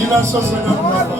Il a sauvé notre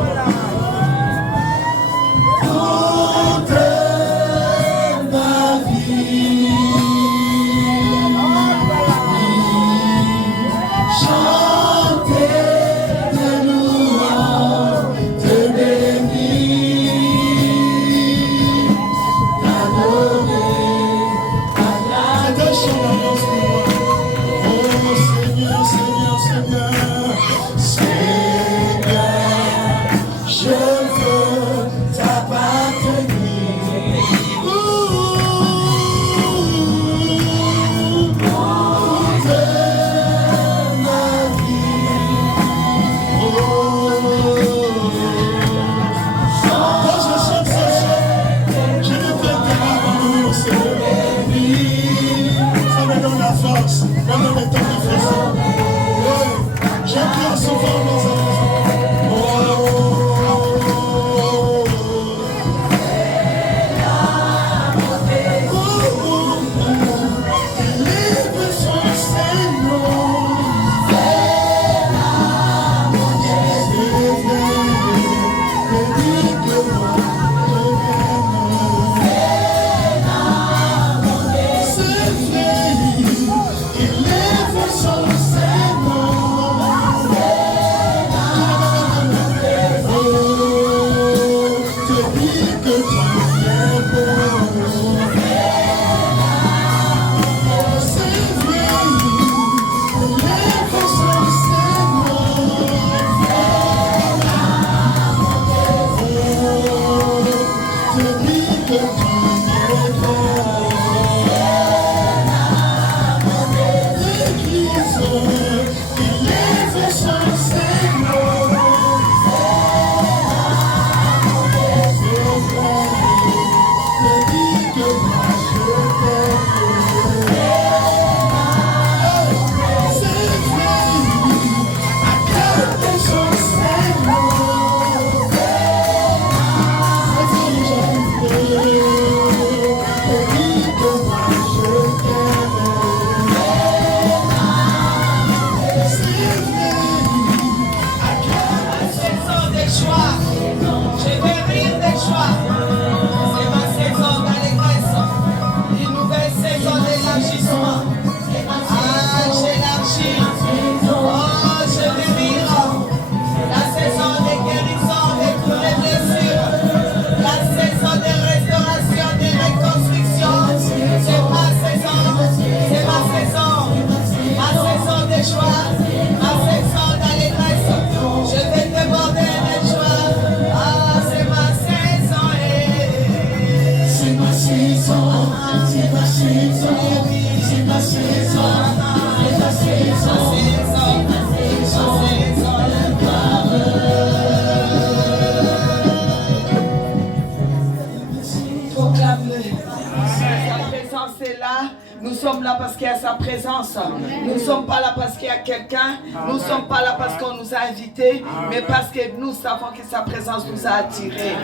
parce qu'il y a sa présence. Nous ne sommes pas là parce qu'il y a quelqu'un. Nous ne sommes pas là parce qu'on nous a invités, mais parce que nous savons que sa présence nous a attirés.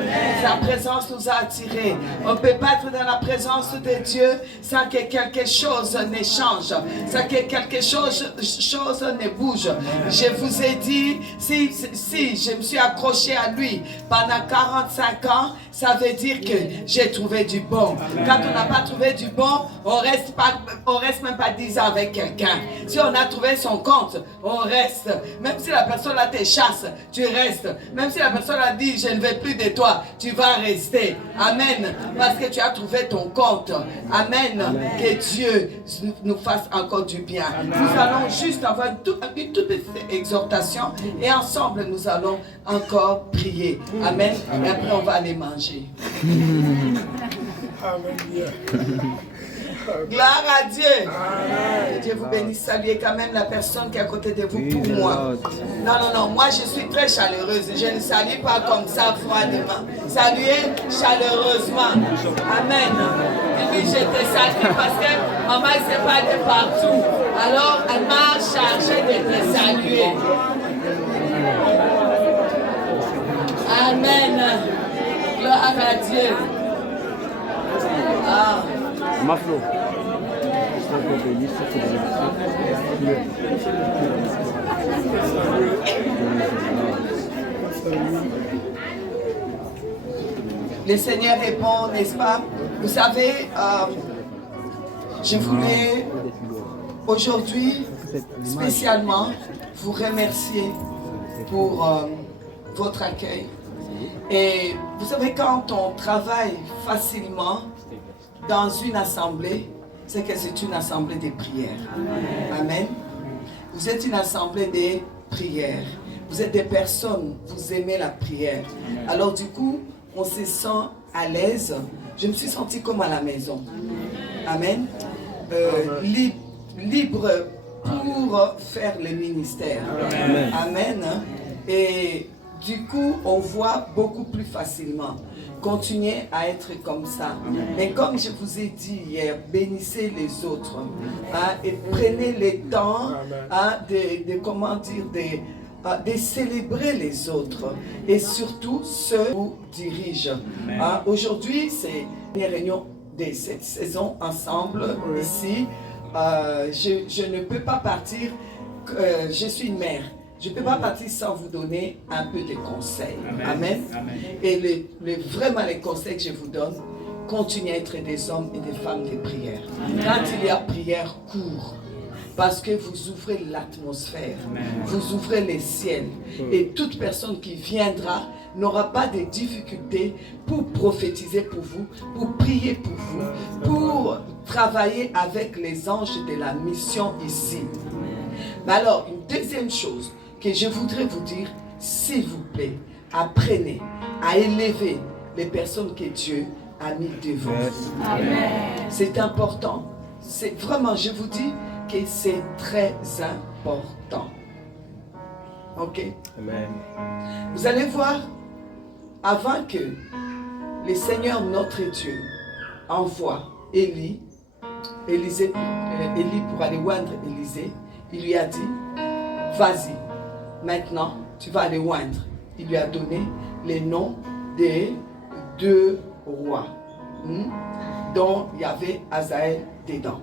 Sa présence nous a attirés. On ne peut pas être dans la présence de Dieu sans que quelque chose ne change, sans que quelque chose ne bouge. Je vous ai dit, si je me suis accroché à lui pendant 45 ans, ça veut dire que j'ai trouvé du bon. Quand on n'a pas trouvé du bon, on reste même pas 10 ans avec quelqu'un. Si on a trouvé son compte, on reste. Même si la personne là te chasse, tu restes. Même si la personne a dit je ne veux plus de toi, tu vas rester. Amen. Parce que tu as trouvé ton compte. Amen. Que Dieu nous fasse encore du bien. Nous allons juste avoir une toute petite exhortation et ensemble nous allons encore prier. Amen. Et après on va aller manger. Amen. Gloire à Dieu. Que Dieu vous bénisse. Saluez quand même la personne qui est à côté de vous pour moi. Non, moi je suis très chaleureuse. Je ne salue pas comme ça froidement. Saluez chaleureusement. Amen. Et puis je te salue parce que maman ne sait pas de partout. Alors elle m'a chargé de te saluer. Amen. Gloire à Dieu. Le Seigneur est bon, n'est-ce pas? Vous savez, je voulais aujourd'hui spécialement vous remercier pour votre accueil. Et vous savez, quand on travaille facilement dans une assemblée, c'est que c'est une assemblée de prières. Amen. Vous êtes une assemblée de prières. Vous êtes des personnes, vous aimez la prière. Alors du coup, on se sent à l'aise. Je me suis sentie comme à la maison. Amen. Libre pour faire le ministère. Amen. Et du coup, on voit beaucoup plus facilement. Continuez à être comme ça. Mais comme je vous ai dit hier, bénissez les autres. Hein, et prenez le temps de célébrer les autres. Et surtout ceux qui vous dirigent. Hein, aujourd'hui, c'est une réunion de cette saison ensemble ici. Je ne peux pas partir. Je suis une mère. Je ne peux pas partir sans vous donner un peu de conseils. Amen. Amen. Et vraiment les conseils que je vous donne, continuez à être des hommes et des femmes de prière. Quand il y a prière, cours. Parce que vous ouvrez l'atmosphère, vous ouvrez les ciels. Et toute personne qui viendra n'aura pas de difficultés pour prophétiser pour vous, pour prier pour vous, pour travailler avec les anges de la mission ici. Mais alors, une deuxième chose que je voudrais vous dire, s'il vous plaît, apprenez à élever les personnes que Dieu a mis devant vous. C'est important. C'est vraiment, je vous dis que c'est très important. Ok? Amen. Vous allez voir, avant que le Seigneur notre Dieu envoie Élie pour aller oindre Élisée, il lui a dit, vas-y, maintenant tu vas aller oindre. Il lui a donné les noms des 2 rois, dont il y avait Hazaël dedans.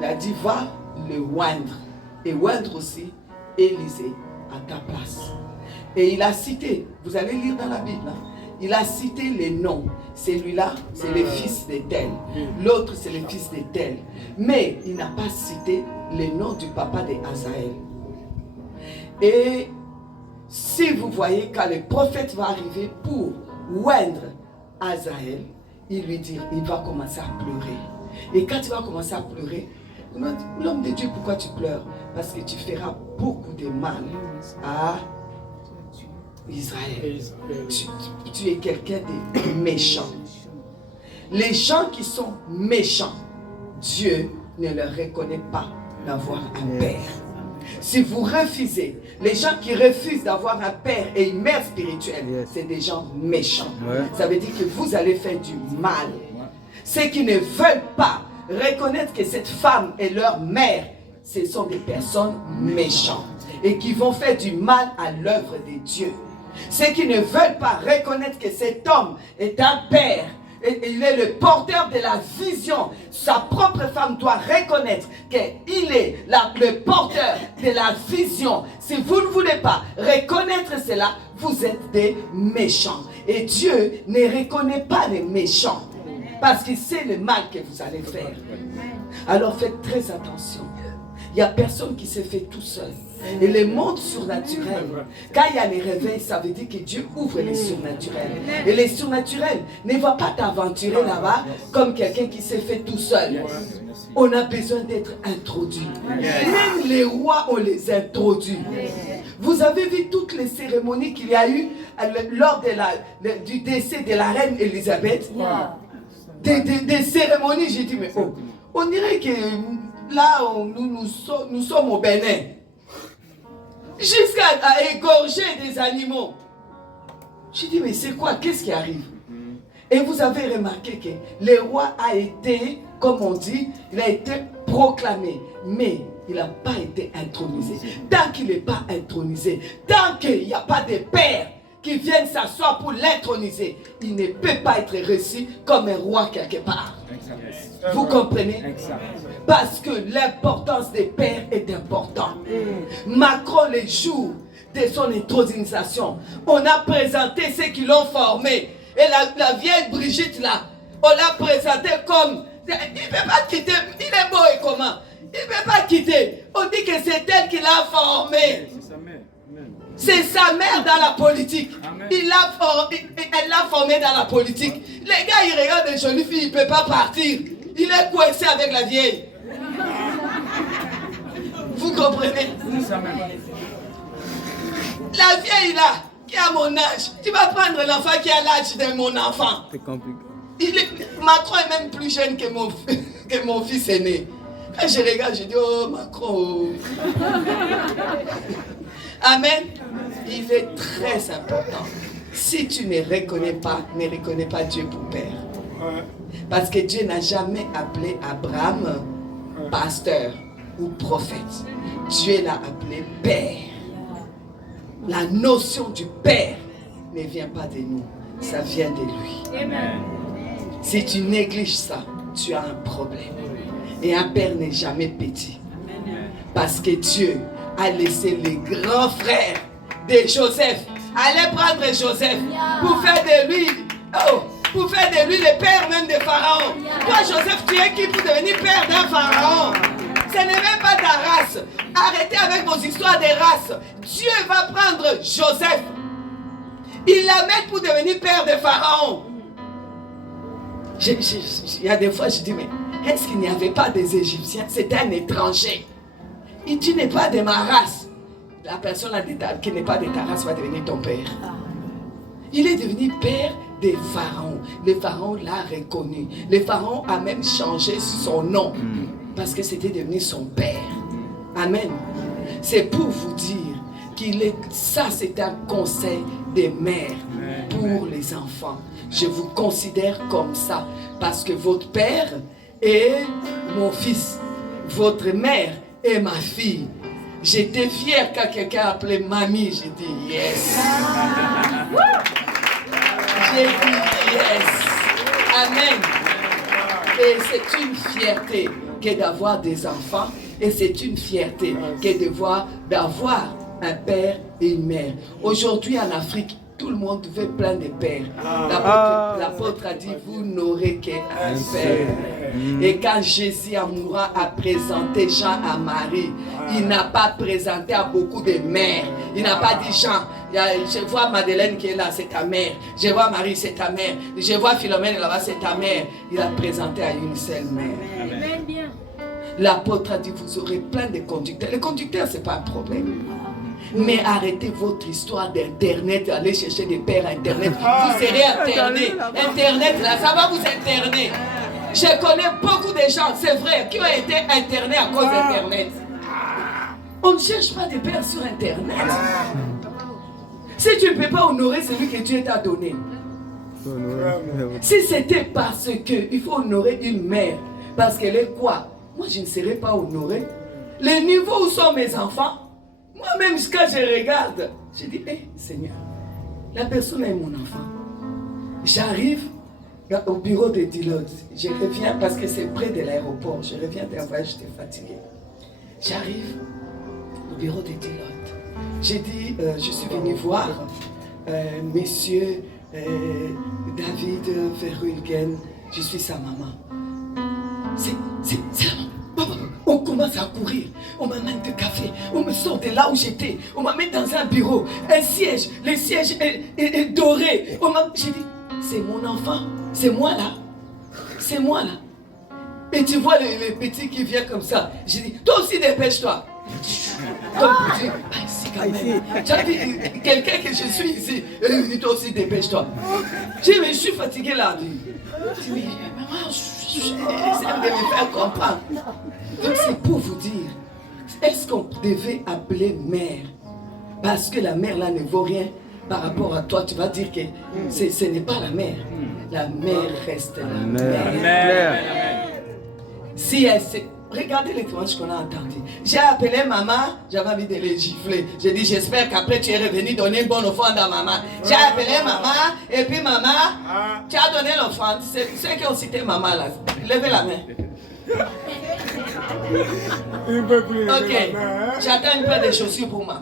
Il a dit, va le oindre, et oindre aussi Élisée à ta place. Et il a cité, vous allez lire dans la Bible, il a cité les noms. Celui-là, c'est le fils de tel. L'autre, c'est le fils de tel. Mais il n'a pas cité le nom du papa de Hazaël. Et si vous voyez, quand le prophète va arriver pour oindre Hazaël, il lui dit, il va commencer à pleurer. Et quand il va commencer à pleurer, l'homme de Dieu, pourquoi tu pleures? Parce que tu feras beaucoup de mal à Israël. Tu es quelqu'un de méchant. Les gens qui sont méchants, Dieu ne leur reconnaît pas d'avoir un père. Si vous refusez, les gens qui refusent d'avoir un père et une mère spirituelle, c'est des gens méchants. Ça veut dire que vous allez faire du mal. Ceux qui ne veulent pas reconnaître que cette femme est leur mère, ce sont des personnes méchantes et qui vont faire du mal à l'œuvre de Dieu. Ceux qui ne veulent pas reconnaître que cet homme est un père, et il est le porteur de la vision. Sa propre femme doit reconnaître qu'il est le porteur de la vision. Si vous ne voulez pas reconnaître cela, vous êtes des méchants. Et Dieu ne reconnaît pas les méchants, parce qu'il sait le mal que vous allez faire. Alors faites très attention. Il n'y a personne qui se fait tout seul. Et le monde surnaturel, quand il y a les réveils, ça veut dire que Dieu ouvre les surnaturels. Et les surnaturels ne vont pas t'aventurer là-bas comme quelqu'un qui s'est fait tout seul. On a besoin d'être introduit. Même les rois, on les introduit. Vous avez vu toutes les cérémonies qu'il y a eu lors du décès de la reine Elisabeth. Des cérémonies, j'ai dit, mais oh, on dirait que là, nous sommes au Bénin. Jusqu'à égorger des animaux. J'ai dit, mais c'est quoi? Qu'est-ce qui arrive? Et vous avez remarqué que le roi a été, comme on dit, il a été proclamé. Mais il n'a pas été intronisé. Tant qu'il n'est pas intronisé, tant qu'il n'y a pas de père qui viennent s'asseoir pour l'introniser, il ne peut pas être reçu comme un roi quelque part. Vous comprenez? Parce que l'importance des pères est importante. Macron, les jours de son intronisation, on a présenté ceux qui l'ont formé. Et la vieille Brigitte là, on l'a présentée comme, il ne peut pas quitter, il est beau et comment? Il ne peut pas quitter. On dit que c'est elle qui l'a formé. C'est sa mère dans la politique. Elle l'a formé dans la politique. Les gars, ils regardent les jolies filles, il ne peut pas partir. Il est coincé avec la vieille. Vous comprenez? La vieille là, qui a mon âge, tu vas prendre l'enfant qui a l'âge de mon enfant. C'est compliqué. Macron est même plus jeune que mon fils aîné. Quand je regarde, je dis, oh Macron. Amen. Il est très important. Si tu ne reconnais pas Dieu pour Père. Parce que Dieu n'a jamais appelé Abraham pasteur ou prophète. Dieu l'a appelé Père. La notion du Père ne vient pas de nous, ça vient de lui. Amen. Si tu négliges ça, tu as un problème. Et un père n'est jamais petit. Parce que Dieu a laissé les grands frères de Joseph aller prendre Joseph pour faire de lui, le père même de Pharaon. Toi, Joseph, tu es qui pour devenir père d'un Pharaon? Ce n'est même pas ta race. Arrêtez avec vos histoires de race. Dieu va prendre Joseph. Il la met pour devenir père de Pharaon. Il y a des fois, je dis, mais est-ce qu'il n'y avait pas des Égyptiens? C'était un étranger. Et tu n'es pas de ma race. La personne qui n'est pas de ta race va devenir ton père. Il est devenu père des pharaons. Le pharaon l'a reconnu. Le pharaon a même changé son nom. Parce que c'était devenu son père. Amen. C'est pour vous dire ça c'est un conseil des mères pour les enfants. Je vous considère comme ça. Parce que votre père est mon fils. Votre mère est ma fille. J'étais fière quand quelqu'un appelait mamie. J'ai dit yes. J'ai dit yes. Amen. Et c'est une fierté que d'avoir des enfants. Et c'est une fierté que d'avoir un père et une mère. Aujourd'hui en Afrique, tout le monde veut plein de pères. L'apôtre a dit, vous n'aurez qu'un père. Et quand Jésus en mourant a présenté Jean à Marie, il n'a pas présenté à beaucoup de mères. Il n'a pas dit Jean, je vois Madeleine qui est là, c'est ta mère. Je vois Marie, c'est ta mère. Je vois Philomène là-bas, c'est ta mère. Il a présenté à une seule mère. Amen. Bien. L'apôtre a dit, vous aurez plein de conducteurs. Les conducteurs, ce n'est pas un problème. Mais arrêtez votre histoire d'internet, allez chercher des pères internet. Vous serez interné. Internet, là, ça va vous interner. Je connais beaucoup de gens, c'est vrai, qui ont été internés à cause d'internet. On ne cherche pas des pères sur internet. Si tu ne peux pas honorer celui que Dieu t'a donné. Si c'était parce que il faut honorer une mère, parce qu'elle est quoi? Moi, je ne serais pas honoré. Le niveau où sont mes enfants, moi-même, quand je regarde, je dis, hé, Seigneur, la personne est mon enfant. J'arrive au bureau de Deloitte. Je reviens parce que c'est près de l'aéroport. Je reviens d'un voyage, j'étais fatigué. J'arrive au bureau de Deloitte. J'ai dit, je suis venu voir monsieur David Verhulgen. Je suis sa maman. C'est la maman. On commence à courir, on m'amène du café, on me sort de là où j'étais, on m'amène dans un bureau, un siège, le siège est doré. J'ai dit, c'est mon enfant, c'est moi là, c'est moi là. Et tu vois le petit qui vient comme ça, j'ai dit, toi aussi dépêche-toi. Donc, c'est quand même. Tu as dit, quelqu'un que je suis ici, il dit, toi aussi dépêche-toi. J'ai dit, mais je suis fatigué là. J'ai dit, maman, j'essaie de me faire comprendre. Donc c'est pour vous dire, est-ce qu'on devait appeler mère? Parce que la mère là ne vaut rien par rapport à toi. Tu vas dire que ce n'est pas la mère. La mère reste la mère. Si elle s'est... Regardez les témoignages qu'on a entendus. J'ai appelé maman, j'avais envie de les gifler. J'ai dit, j'espère qu'après tu es revenu donner une bonne offrande à maman. J'ai appelé maman, et puis maman, tu as donné l'offrande. C'est ceux qui ont cité maman là. Levez la main. Ok, j'attends une paire de chaussures pour maman.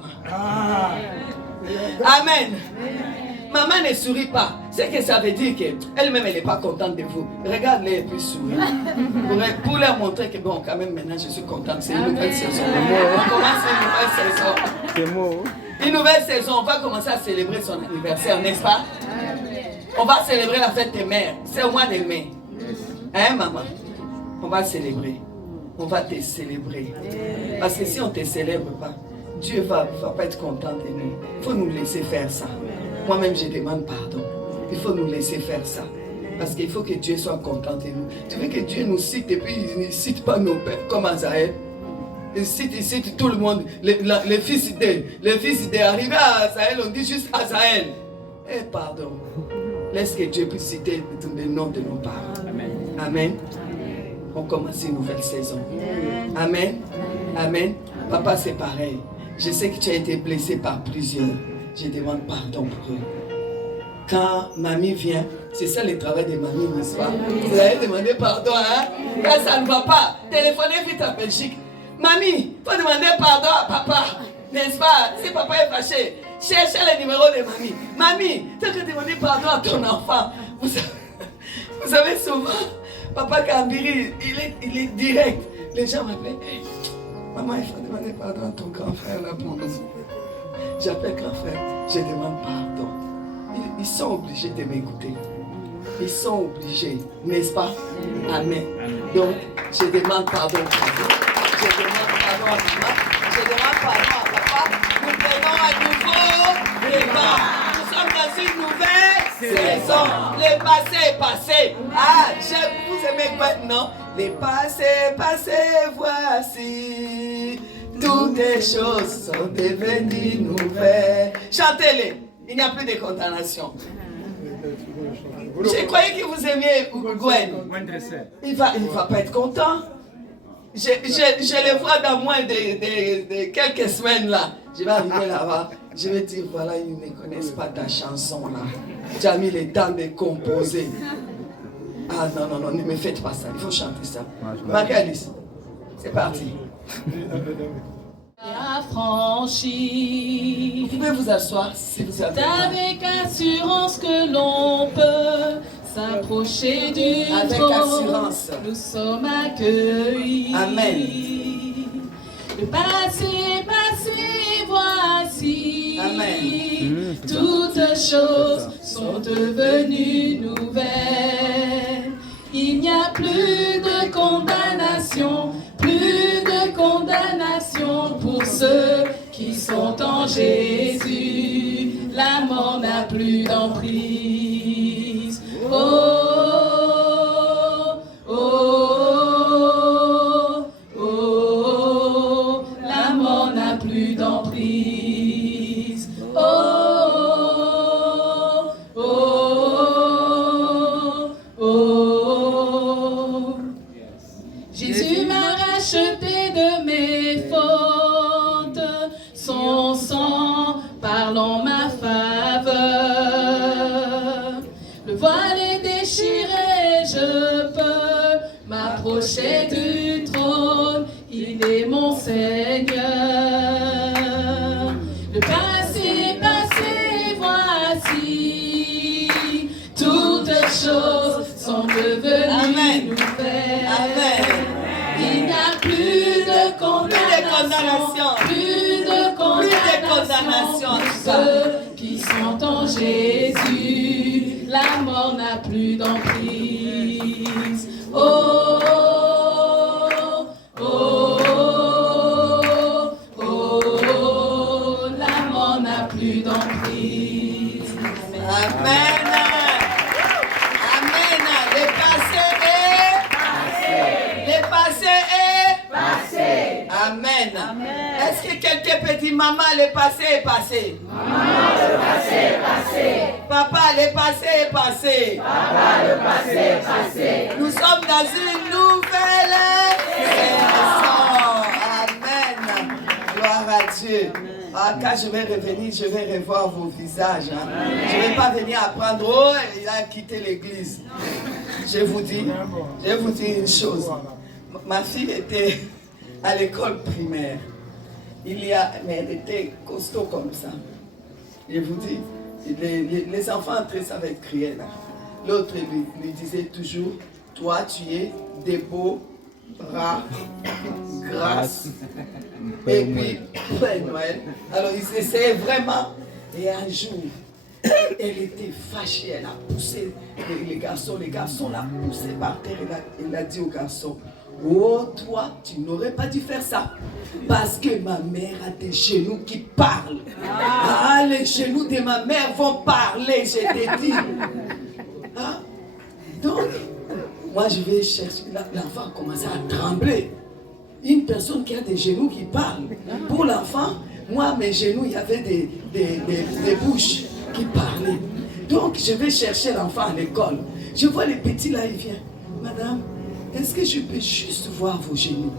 Amen. Maman ne sourit pas. C'est que ça veut dire qu'elle-même, elle n'est pas contente de vous. Regarde-les et puis souris. Pour leur montrer que bon, quand même, maintenant, je suis contente. C'est une nouvelle saison. On commence une nouvelle saison. C'est beau. Une nouvelle saison, on va commencer à célébrer son anniversaire, n'est-ce pas? On va célébrer la fête des mères. C'est au mois de mai. Hein, maman? On va célébrer. On va te célébrer. Parce que si on ne te célèbre pas, Dieu ne va pas être content de nous. Il faut nous laisser faire ça. Moi-même, je demande pardon. Il faut nous laisser faire ça. Parce qu'il faut que Dieu soit content de nous. Tu veux que Dieu nous cite et puis il ne cite pas nos pères comme Azaël. Il cite tout le monde. Les fils d'É. Arrivé à Azaël, on dit juste Azaël. Eh, pardon. Laisse que Dieu puisse citer le nom de nos parents. Amen. Amen. On commence une nouvelle saison. Amen. Amen. Papa, c'est pareil. Je sais que tu as été blessé par plusieurs. Je demande pardon pour eux. Quand mamie vient, c'est ça le travail de mamie, n'est-ce pas? Vous allez demander pardon, hein? Quand ça ne va pas, téléphonez vite en Belgique. Mamie, il faut demander pardon à papa. N'est-ce pas? Si papa est fâché, cherchez le numéro de mamie. Mamie, tu as demander pardon à ton enfant. Vous savez souvent, papa Kambiri, il est direct. Les gens m'appellent. Hey, maman, il faut demander pardon à ton grand frère là pour nous. J'appelle grand frère, je demande pardon. Ils sont obligés de m'écouter. Ils sont obligés, n'est-ce pas? Amen. Donc, je demande pardon à papa. Je demande pardon à maman. Je demande pardon à papa. Nous prenons un nouveau départ. Nous sommes dans une nouvelle saison. Le passé est passé. Ah, vous aimez maintenant? Les passés, voici. Toutes les choses sont devenues nouvelles. Chantez-les. Il n'y a plus de condamnation. Je croyais que vous aimiez Gwen. Il va pas être content. Je le vois dans moins de quelques semaines là. Je vais arriver là-bas. Je vais dire, voilà, ils ne connaissent pas ta chanson là. Tu as mis le temps de composer. Ah non, ne me faites pas ça. Il faut chanter ça. Marie-Alice, c'est parti. Affranchi. Vous pouvez vous asseoir si vous avez avec assurance que l'on peut s'approcher du avec trône. assurance. Nous sommes accueillis. Amen. Le passé, voici. Amen. Toutes choses sont devenues nouvelles. Il n'y a plus de condamnation, pour ceux qui sont en Jésus. La mort n'a plus d'emprise. Oh, oh, oh, oh, la mort n'a plus d'emprise. Oh, oh, oh, oh. Jésus m'a racheté de mes fautes, son sang parle en ma faveur. Le voile est déchiré, je peux m'approcher du trône, il est mon Seigneur. Le passé, voici, toutes choses sont devenues nouvelles. Amen. Il n'y a plus de condamnation, plus de condamnation pour ceux qui sont en Jésus. La mort n'a plus d'emprise. Oh, oh, oh, oh, la mort n'a plus d'emprise. Amen. Amen. Le passé est passé. Amen. Est-ce que quelqu'un peut dire, maman, le passé est passé? Maman, le passé est passé. Papa, le passé est passé. Papa, le passé est passé. Nous sommes dans une nouvelle saison. Amen. Gloire à Dieu. Ah, quand je vais revenir, je vais revoir vos visages. Hein. Je ne vais pas venir apprendre, oh, il a quitté l'église. Je vous dis une chose. Ma fille était à l'école primaire. Mais elle était costaud comme ça. Je vous dis, Les enfants entrés, ça va être cruel. L'autre lui disait toujours, toi tu es Déborah, grâce, et puis Père Noël. Alors ils essayaient vraiment. Et un jour, elle était fâchée, elle a poussé les garçons l'ont poussé par terre, elle a dit aux garçons, oh toi, tu n'aurais pas dû faire ça, parce que ma mère a des genoux qui parlent. Ah, les genoux de ma mère vont parler, je t'ai dit. Ah, donc, moi je vais chercher, l'enfant a commencé à trembler. Une personne qui a des genoux qui parlent. Pour l'enfant, moi mes genoux, il y avait des bouches qui parlaient. Donc je vais chercher l'enfant à l'école. Je vois les petits là, il vient. Madame, est-ce que je peux juste voir vos genoux?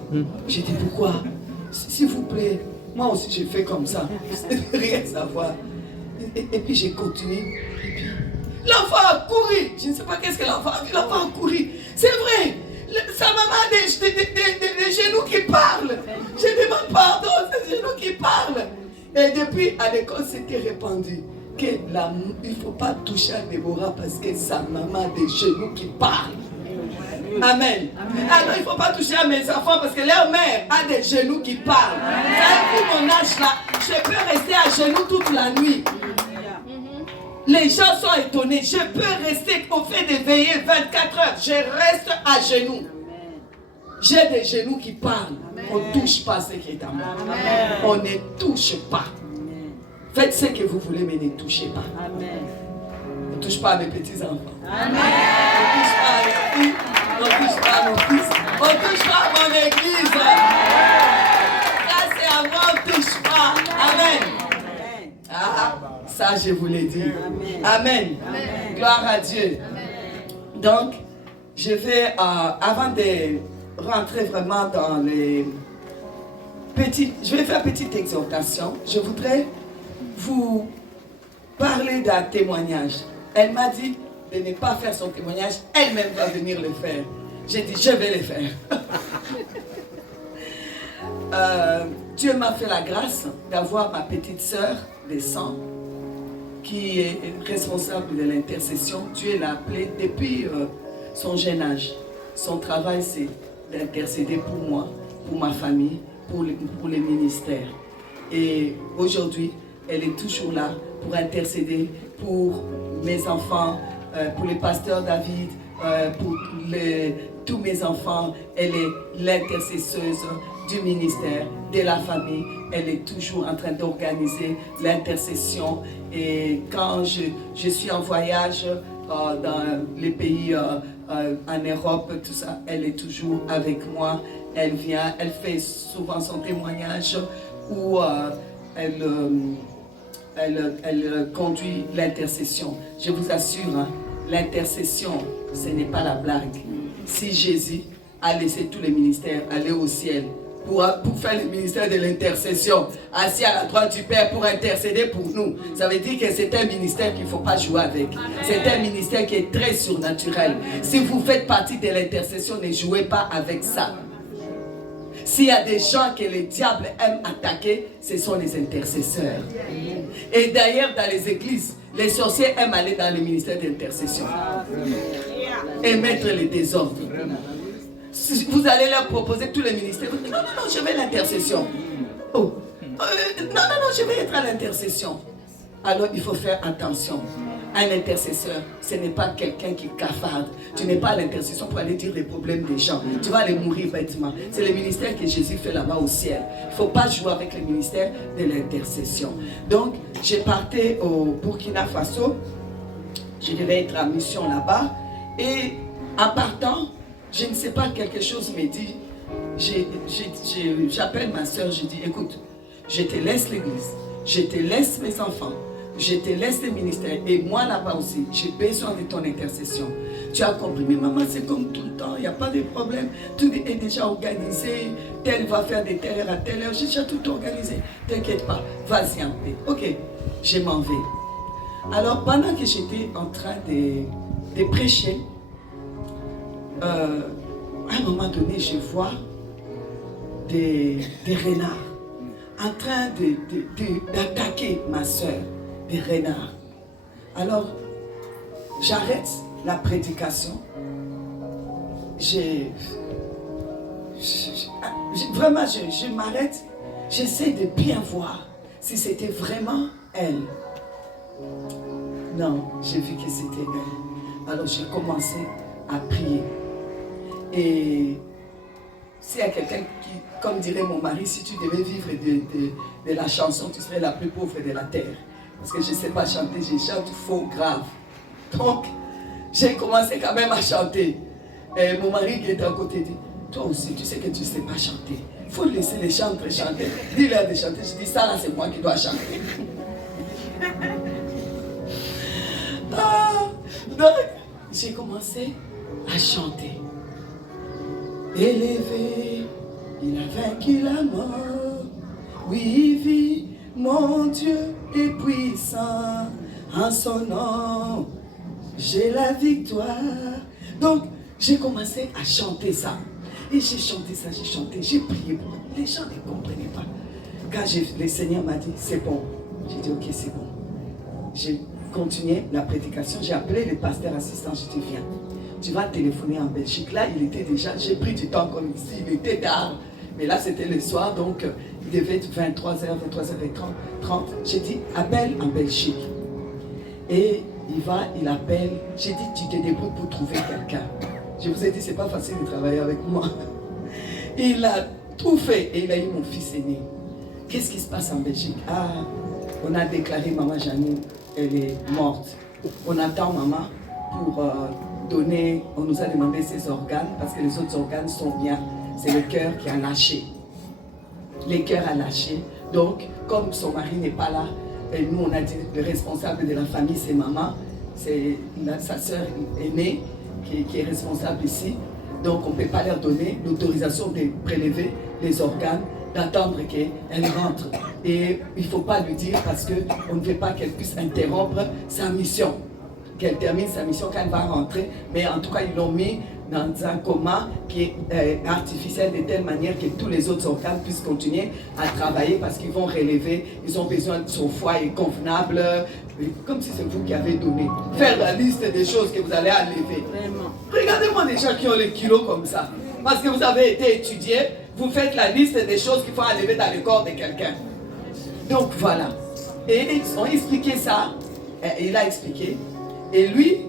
J'ai dit pourquoi? S'il vous plaît, moi aussi j'ai fait comme ça. Rien savoir. Et puis j'ai continué. Et puis l'enfant a couru. Je ne sais pas qu'est-ce que l'enfant a vu. L'enfant a couru. C'est vrai. Sa maman a des genoux qui parlent. Je demande pardon, ces genoux qui parlent. Et depuis, à l'école, c'était répandu qu'il ne faut pas toucher à Déborah parce que sa maman a des genoux qui parlent. Amen. Alors, il ne faut pas toucher à mes enfants parce que leur mère a des genoux qui parlent. Vous, mon âge là, je peux rester à genoux toute la nuit. Les gens sont étonnés. Je peux rester au fait de veiller 24 heures. Je reste à genoux. J'ai des genoux qui parlent. On ne touche pas ce qui est à moi. On ne touche pas. Faites ce que vous voulez, mais ne touchez pas. On ne touche pas à mes petits-enfants. On ne touche pas à mes filles. On ne touche pas à mon fils. On ne touche pas à mon église. Ça, c'est à moi, on ne touche pas. Amen. Ah, ça, je vous l'ai dit. Amen. Gloire à Dieu. Donc, je vais, avant de rentrer vraiment dans les petites... Je vais faire une petite exhortation. Je voudrais vous parler d'un témoignage. Elle m'a dit de ne pas faire son témoignage. Elle-même va venir le faire. J'ai dit, je vais le faire. Dieu m'a fait la grâce d'avoir ma petite sœur de sang qui est responsable de l'intercession. Dieu l'a appelée depuis son jeune âge. Son travail, c'est d'intercéder pour moi, pour ma famille, pour les ministères. Et aujourd'hui, elle est toujours là pour intercéder pour mes enfants, pour les pasteurs David, pour tous mes enfants. Elle est l'intercesseuse du ministère, de la famille. Elle est toujours en train d'organiser l'intercession. Et quand je suis en voyage dans les pays en Europe, tout ça, elle est toujours avec moi. Elle vient, elle fait souvent son témoignage où elle conduit l'intercession. Je vous assure, hein, l'intercession, ce n'est pas la blague. Si Jésus a laissé tous les ministères aller au ciel pour faire le ministère de l'intercession, assis à la droite du Père pour intercéder pour nous, ça veut dire que c'est un ministère qu'il ne faut pas jouer avec. C'est un ministère qui est très surnaturel. Si vous faites partie de l'intercession, ne jouez pas avec ça. S'il y a des gens que le diable aime attaquer, ce sont les intercesseurs. Et d'ailleurs, dans les églises, les sorciers aiment aller dans le ministère d'intercession et mettre les désordres. Si vous allez leur proposer tous les ministères, vous dites non, non, non, je vais l'intercession. Oh, non, non, non, je vais être à l'intercession. Alors il faut faire attention. Un intercesseur, ce n'est pas quelqu'un qui cafarde. Tu n'es pas à l'intercession pour aller dire les problèmes des gens. Tu vas aller mourir bêtement. C'est le ministère que Jésus fait là-bas au ciel. Il ne faut pas jouer avec le ministère de l'intercession. Donc, j'ai parti au Burkina Faso. Je devais être en mission là-bas. Et en partant, je ne sais pas, quelque chose me dit. J'appelle ma soeur, je dis, écoute, je te laisse l'église, je te laisse mes enfants. Je te laisse le ministère et moi là-bas aussi, j'ai besoin de ton intercession. Tu as compris, mais maman, c'est comme tout le temps, il n'y a pas de problème. Tout est déjà organisé, tel va faire de telle heure à telle heure, j'ai déjà tout organisé. T'inquiète pas, vas-y en paix. Ok, je m'en vais. Alors, pendant que j'étais en train de prêcher, à un moment donné, je vois des renards en train d'attaquer ma soeur. Des renards. Alors, j'arrête la prédication. Vraiment, je m'arrête. J'essaie de bien voir si c'était vraiment elle. Non, j'ai vu que c'était elle. Alors, j'ai commencé à prier. Et s'il y a quelqu'un qui, comme dirait mon mari, si tu devais vivre de la chanson, tu serais la plus pauvre de la terre. Parce que je ne sais pas chanter, je chante faux, grave. Donc, j'ai commencé quand même à chanter. Et mon mari qui était à côté dit, toi aussi, tu sais que tu ne sais pas chanter. Il faut laisser les chanteurs chanter. Dis-leur de chanter. Je dis, ça là, c'est moi qui dois chanter. Donc, j'ai commencé à chanter. Élevé, il a vaincu la mort. Oui, il vit, mon Dieu est puissant. En son nom, j'ai la victoire. Donc, j'ai commencé à chanter ça. Et j'ai chanté ça, j'ai prié pour eux. Les gens ne comprenaient pas. Quand le Seigneur m'a dit, c'est bon. J'ai dit, ok, c'est bon. J'ai continué la prédication. J'ai appelé le pasteur assistant. J'ai dit, viens, tu vas téléphoner en Belgique. Là, il était déjà, j'ai pris du temps comme ici. Il était tard. Mais là, c'était le soir. Donc, il devait être 23h, 23h30. J'ai dit, appelle en Belgique. Et il appelle. J'ai dit, tu te débrouilles pour trouver quelqu'un. Je vous ai dit, c'est pas facile de travailler avec moi. Il a tout fait et il a eu mon fils aîné. Qu'est-ce qui se passe en Belgique? Ah, on a déclaré maman Janine, elle est morte. On attend maman pour donner, on nous a demandé ses organes parce que les autres organes sont bien. C'est le cœur qui a lâché. Le cœur a lâché. Donc, comme son mari n'est pas là, et nous on a dit le responsable de la famille c'est maman, c'est sa soeur aînée qui est responsable ici. Donc on ne peut pas leur donner l'autorisation de prélever les organes, d'attendre qu'elle rentre. Et il ne faut pas lui dire parce qu'on ne veut pas qu'elle puisse interrompre sa mission. Qu'elle termine sa mission quand elle va rentrer. Mais en tout cas, ils l'ont mis dans un coma qui est artificiel de telle manière que tous les autres organes puissent continuer à travailler parce qu'ils vont relever, ils ont besoin de son foie est convenable, comme si c'est vous qui avez donné. Faire la liste des choses que vous allez enlever. Regardez-moi des gens qui ont les kilos comme ça. Parce que vous avez été étudié, vous faites la liste des choses qu'il faut enlever dans le corps de quelqu'un. Donc voilà. Et ils ont expliqué ça, il a expliqué, et lui,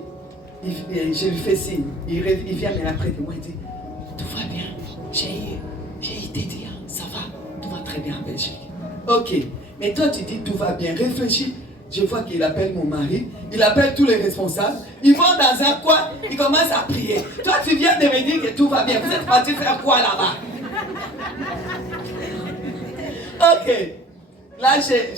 je lui fais signe. Il vient maintenant près de moi et dit, tout va bien. J'ai été dire, ça va, tout va très bien en Belgique. Ok, mais toi tu dis tout va bien. Réfléchis. Je vois qu'il appelle mon mari, il appelle tous les responsables. Ils vont dans un coin, ils commencent à prier. Toi tu viens de me dire que tout va bien. Vous êtes parti faire quoi là-bas? Ok, là j'ai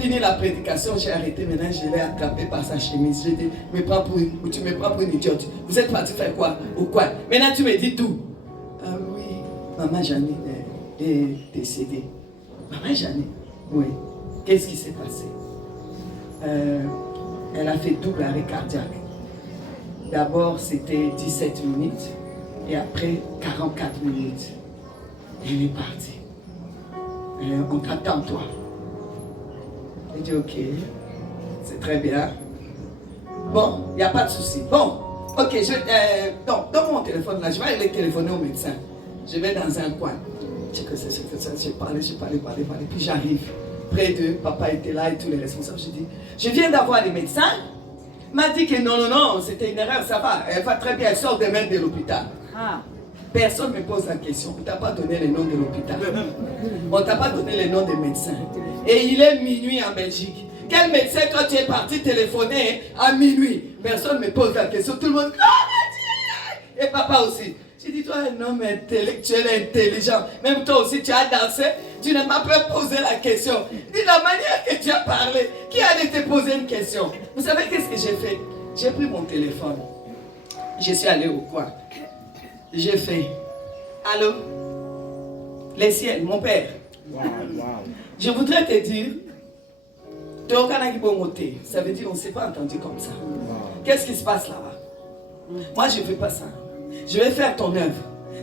fini la prédication, j'ai arrêté, maintenant je l'ai attrapé par sa chemise. J'ai dit, tu me prends pour une idiote. Vous êtes parti faire quoi? Ou quoi? Maintenant tu me dis tout. Ah oui, maman Janine est décédée. Maman Janine? Oui. Qu'est-ce qui s'est passé? Elle a fait double arrêt cardiaque. D'abord c'était 17 minutes et après 44 minutes. Elle est partie. On t'attend toi. J'ai dit ok, c'est très bien. Bon, il n'y a pas de souci. Bon, ok, donc dans mon téléphone là, je vais aller téléphoner au médecin. Je vais dans un coin. J'ai parlé, puis j'arrive. Près d'eux, papa était là et tous les responsables. J'ai dit, je viens d'avoir les médecins. Il m'a dit que non, c'était une erreur, ça va. Elle va très bien, elle sort demain de l'hôpital. Ah. Personne ne me pose la question. On ne t'a pas donné le nom de l'hôpital. On ne t'a pas donné le nom des médecins. Et il est minuit en Belgique. Quel médecin, toi, tu es parti téléphoner à minuit? Personne ne me pose la question. Tout le monde, oh, et papa aussi. J'ai dit, toi, un homme intellectuel, intelligent. Même toi aussi, tu as dansé. Tu ne m'as pas posé la question. Dis la manière que tu as parlé. Qui a été poser une question? Vous savez qu'est-ce que j'ai fait? J'ai pris mon téléphone. Je suis allé au coin. J'ai fait, allô? Les ciels, mon père. Wow. Je voudrais te dire, ça veut dire on ne s'est pas entendu comme ça. Qu'est-ce qui se passe là-bas? Moi, je ne veux pas ça. Je vais faire ton œuvre.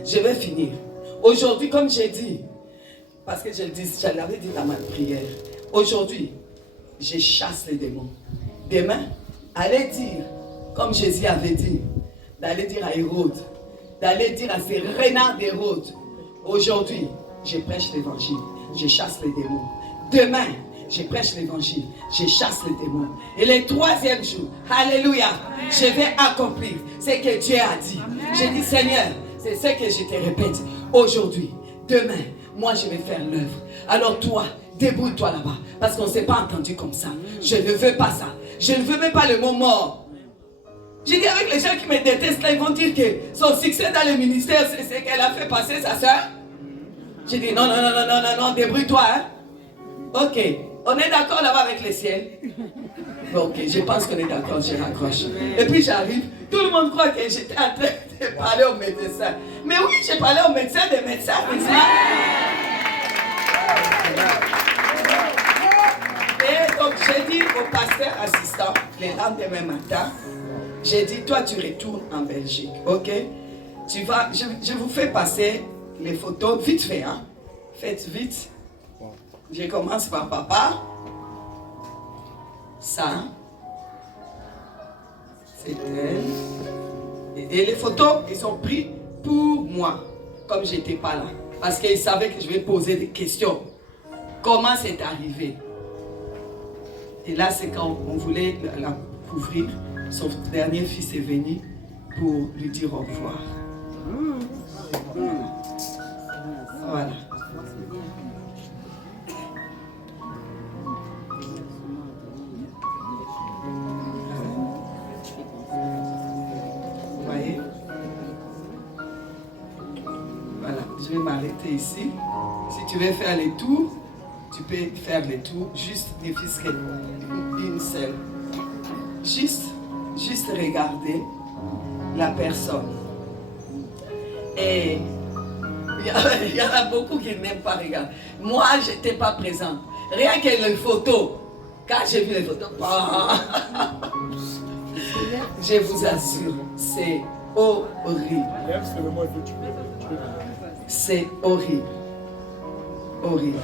Je vais finir. Aujourd'hui, comme j'ai dit, parce que je l'avais dit dans ma prière, aujourd'hui, je chasse les démons demain, allez dire, comme Jésus avait dit, d'aller dire à Hérode, d'aller dire à ces renards d'Hérode, aujourd'hui, je prêche l'évangile, je chasse les démons. Demain, je prêche l'évangile, je chasse les démons. Et le troisième jour, alléluia, je vais accomplir ce que Dieu a dit. J'ai dit, Seigneur, c'est ce que je te répète. Aujourd'hui, demain, moi je vais faire l'œuvre. Alors toi, débrouille-toi là-bas. Parce qu'on ne s'est pas entendu comme ça. Je ne veux pas ça. Je ne veux même pas le mot mort. J'ai dit avec les gens qui me détestent, là, ils vont dire que son succès dans le ministère, c'est ce qu'elle a fait passer sa soeur. J'ai dit non, débrouille-toi. Hein? Ok, on est d'accord là-bas avec le ciel. Ok, je pense qu'on est d'accord, je raccroche. Et puis j'arrive, tout le monde croit que j'étais en train de parler au médecin. Mais oui, j'ai parlé au médecin, des médecins, Et donc j'ai dit au pasteur assistant, le lendemain matin, j'ai dit, toi tu retournes en Belgique, ok? Tu vas, je vous fais passer les photos, vite fait, hein? Faites vite. Je commence par papa. Ça, c'est elle. Et les photos, ils sont prises pour moi, comme je n'étais pas là. Parce qu'ils savaient que je vais poser des questions. Comment c'est arrivé? Et là, c'est quand on voulait la couvrir. Son dernier fils est venu pour lui dire au revoir. Voilà. Vous voyez? Voilà, je vais m'arrêter ici. Si tu veux faire les tours, tu peux faire les tours, juste des fils une seule. Juste regarder la personne. Et il y en a beaucoup qui n'aiment pas regarder. Moi, je n'étais pas présente. Rien que les photos. Quand j'ai vu les photos, je vous assure, c'est horrible. C'est horrible. Horrible.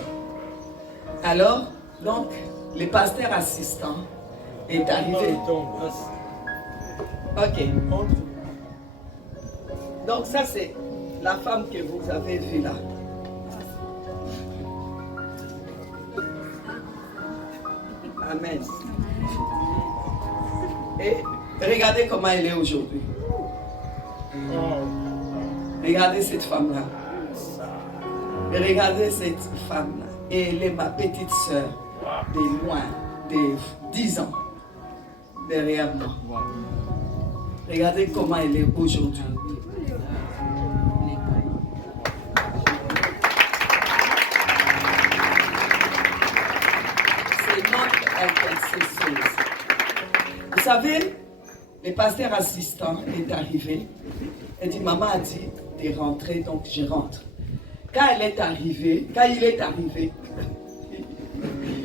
Alors, donc, le pasteur assistant est arrivé. Ok. Donc ça c'est la femme que vous avez vue là. Amen. Et regardez comment elle est aujourd'hui. Regardez cette femme-là. Regardez cette femme-là. Et elle est ma petite soeur de loin, de 10 ans, derrière moi. Regardez comment elle est aujourd'hui. C'est notre intercesseuse. Vous savez, le pasteur assistant est arrivé. Elle dit, maman a dit de rentrer, donc je rentre. Quand il est arrivé,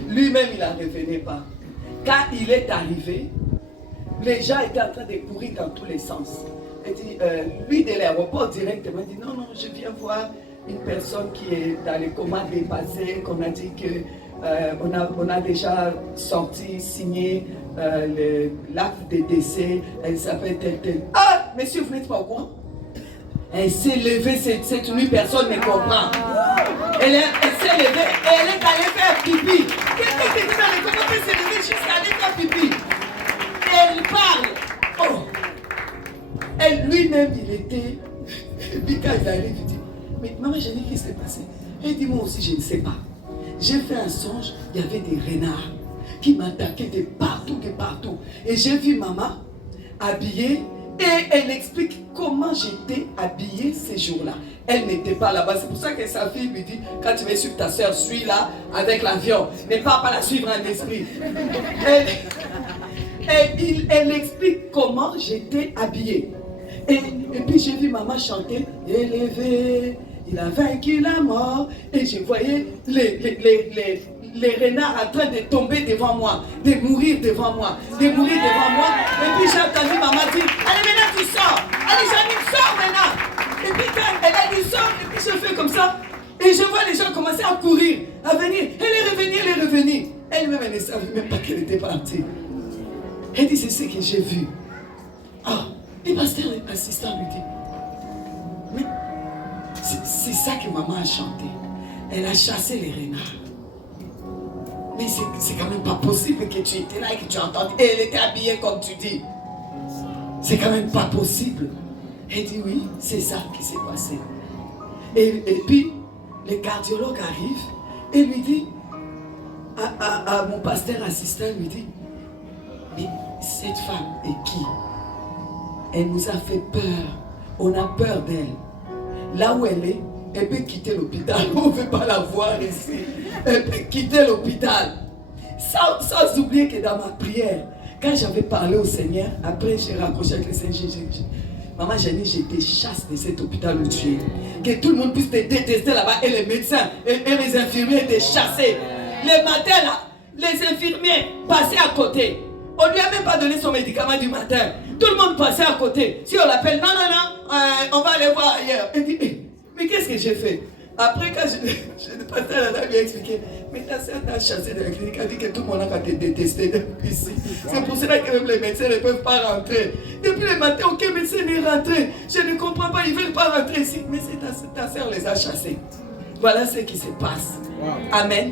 lui-même il n'en revenait pas. Quand il est arrivé, les gens étaient en train de courir dans tous les sens. Il dit, lui de l'aéroport directement, il dit non, je viens voir une personne qui est dans les comas dépassés, qu'on a dit qu'on a déjà sorti, signé l'acte de décès, elle s'appelle tel. Ah, monsieur, vous n'êtes pas au courant? Elle s'est levée cette nuit, personne ne comprend. Elle s'est levée et elle est allée faire pipi. Qu'est-ce que tu dis dans les comas? Elle s'est levée jusqu'à aller faire pipi. Elle parle. Oh. Elle lui-même, il était. Et puis quand il arrive, il dit, mais maman, je dis, qu'est-ce qui s'est passé? Elle dit, moi aussi, je ne sais pas. J'ai fait un songe, il y avait des renards qui m'attaquaient de partout. Et j'ai vu maman habillée et elle explique comment j'étais habillée ces jours-là. Elle n'était pas là-bas. C'est pour ça que sa fille lui dit, quand tu vas suivre ta soeur, suis-la avec l'avion. Mais pas la suivre en esprit. Elle explique comment j'étais habillée. Et puis j'ai vu maman chanter, élevé, il a vaincu la mort. Et je voyais les renards en train de tomber devant moi, de mourir devant moi. Et puis j'ai entendu maman dire, allez maintenant tu sors. Allez Janine, sors maintenant. Et puis quand elle a dit sors, et puis je fais comme ça. Et je vois les gens commencer à courir, à venir. Elle est revenue. Elle-même, elle ne savait même pas qu'elle était partie. Elle dit, c'est ce que j'ai vu. Ah, le pasteur assistant lui dit, mais c'est ça que maman a chanté. Elle a chassé les renards. Mais c'est quand même pas possible que tu étais là et que tu entends. Et elle était habillée comme tu dis. C'est quand même pas possible. Elle dit oui, c'est ça qui s'est passé. Et puis, le cardiologue arrive et lui dit, à mon pasteur assistant, lui dit, mais cette femme est qui? Elle nous a fait peur. On a peur d'elle. Là où elle est, elle peut quitter l'hôpital. On ne veut pas la voir ici. Elle peut quitter l'hôpital. Sans oublier que dans ma prière, quand j'avais parlé au Seigneur, après j'ai raccroché avec le Seigneur, maman, j'ai dit, je te chasse de cet hôpital où tu es. Que tout le monde puisse te détester là-bas et les médecins et les infirmiers te chasser. Le matin là, les infirmiers passaient à côté. On ne lui a même pas donné son médicament du matin. Tout le monde passait à côté. Si on l'appelle, non, on va aller voir ailleurs. Elle dit, mais qu'est-ce que j'ai fait? Après, quand je passais à la dame, lui a expliqué, mais ta soeur t'a chassé de la clinique, elle dit que tout le monde a te détesté depuis ici. C'est pour cela que même les médecins ne peuvent pas rentrer. Depuis le matin, aucun médecin n'est rentré. Je ne comprends pas, ils ne veulent pas rentrer ici. Mais c'est ta soeur les a chassés. Voilà ce qui se passe. Amen.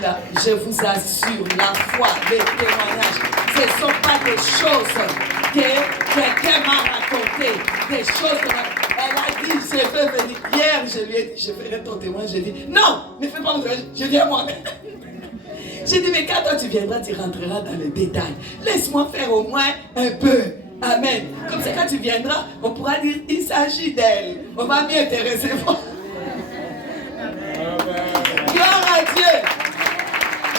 Là, je vous assure, la foi, les témoignages, ce ne sont pas des choses que quelqu'un m'a racontées, des choses que elle a dit, je veux venir. Hier, je lui ai dit, je ferai ton témoin. J'ai dit, non, ne fais pas mon témoin, je viens moi-même. J'ai dit, mais quand toi tu viendras, tu rentreras dans les détails. Laisse-moi faire au moins un peu. Amen. Comme ça, quand tu viendras, on pourra dire, il s'agit d'elle. On va m'y intéresser. Gloire à Dieu.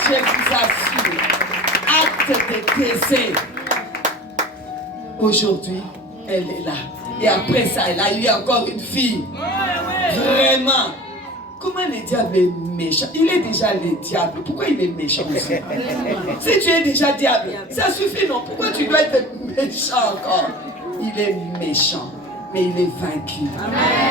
Je vous assure, acte de décès. Aujourd'hui, elle est là. Et après ça, elle a eu encore une fille. Vraiment. Comment le diable est méchant? Il est déjà le diable. Pourquoi il est méchant aussi? Si tu es déjà diable, ça suffit, non? Pourquoi tu dois être méchant encore? Il est méchant, mais il est vaincu.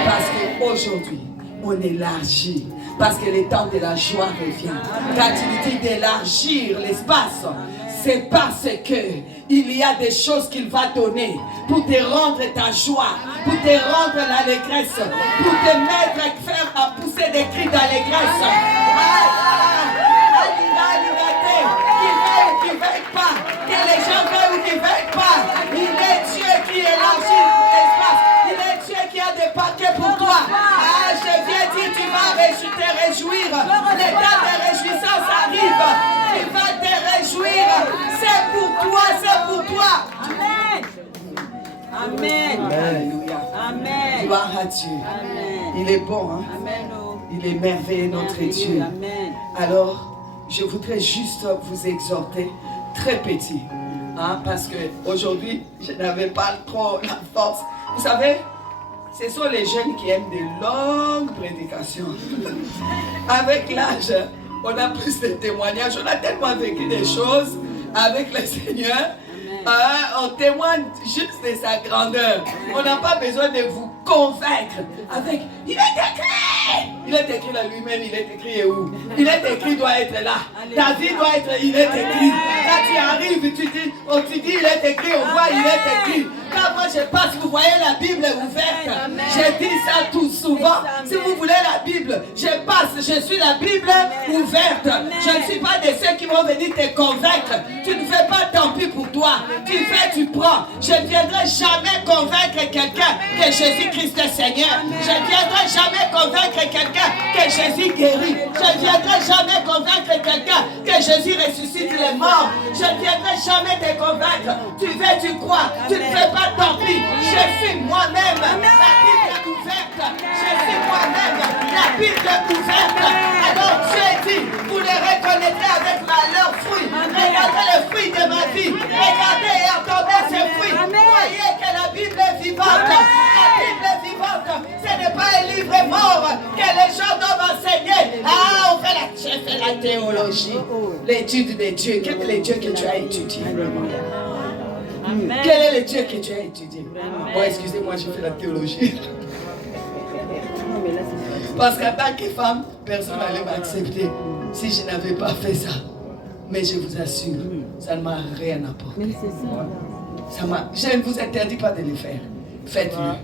Parce qu'aujourd'hui, on élargit. Parce que le temps de la joie revient. Quand il dit d'élargir l'espace, c'est parce que il y a des choses qu'il va donner pour te rendre ta joie, pour te rendre l'allégresse, pour te mettre, faire à pousser des cris d'allégresse. Qui ne veille pas, que les gens veulent ou qui ne veillent pas. Il est Dieu qui élargit l'espace. Il est Dieu qui a des paquets pour toi. Ah, je viens dire, tu vas te réjouir. L'état de réjouissance arrive. Tu vas te réjouir. C'est pour toi, c'est pour toi. Amen. Alléluia. Amen. Gloire à Dieu. Amen. Il est bon, hein? Amen. Il est merveilleux, notre Dieu. Amen. Alors, je voudrais juste vous exhorter, très petit, hein, parce que aujourd'hui, je n'avais pas trop la force. Vous savez, ce sont les jeunes qui aiment de longues prédications. Avec l'âge, on a plus de témoignages, on a tellement vécu des choses avec le Seigneur. On témoigne juste de sa grandeur. On n'a pas besoin de vous convaincre avec il est écrit. Il est écrit là lui-même, il est écrit où? Il est écrit doit être là. Ta vie doit être, il est écrit. Quand tu arrives, tu dis il est écrit, on voit il est écrit. Quand moi je passe, vous voyez la Bible ouverte. Je dis ça tout souvent. Si vous voulez la Bible, je passe, je suis la Bible ouverte. Je ne suis pas de ceux qui vont venir te convaincre. Tu ne fais pas tant pis pour toi. Tu fais, tu prends. Je ne viendrai jamais convaincre quelqu'un que Jésus-Christ est Seigneur. Je ne viendrai jamais convaincre quelqu'un que Jésus guérit. Je ne viendrai jamais convaincre quelqu'un que Jésus ressuscite les morts. Je ne viendrai jamais te convaincre. Tu veux, tu crois. Tu ne fais pas tant pis. Je suis moi-même la Bible ouverte. Je suis moi-même la Bible ouverte. Alors Dieu dit, vous les reconnaîtrez avec leurs fruits. Regardez les fruits de ma vie. Regardez et entendez ces fruits. Voyez que la Bible est vivante. La Bible est vivante. Ce n'est pas un livre mort que les gens doivent enseigner. Ah, j'ai fait la théologie. L'étude des dieux. Quel est le Dieu que tu as étudié? Quel est le Dieu que tu as étudié? Bon, excusez-moi, j'ai fait la théologie. Parce qu'en tant que femme, personne n'allait m'accepter si je n'avais pas fait ça. Mais je vous assure, ça ne m'a rien apporté. Je ne vous interdis pas de le faire. Faites-le.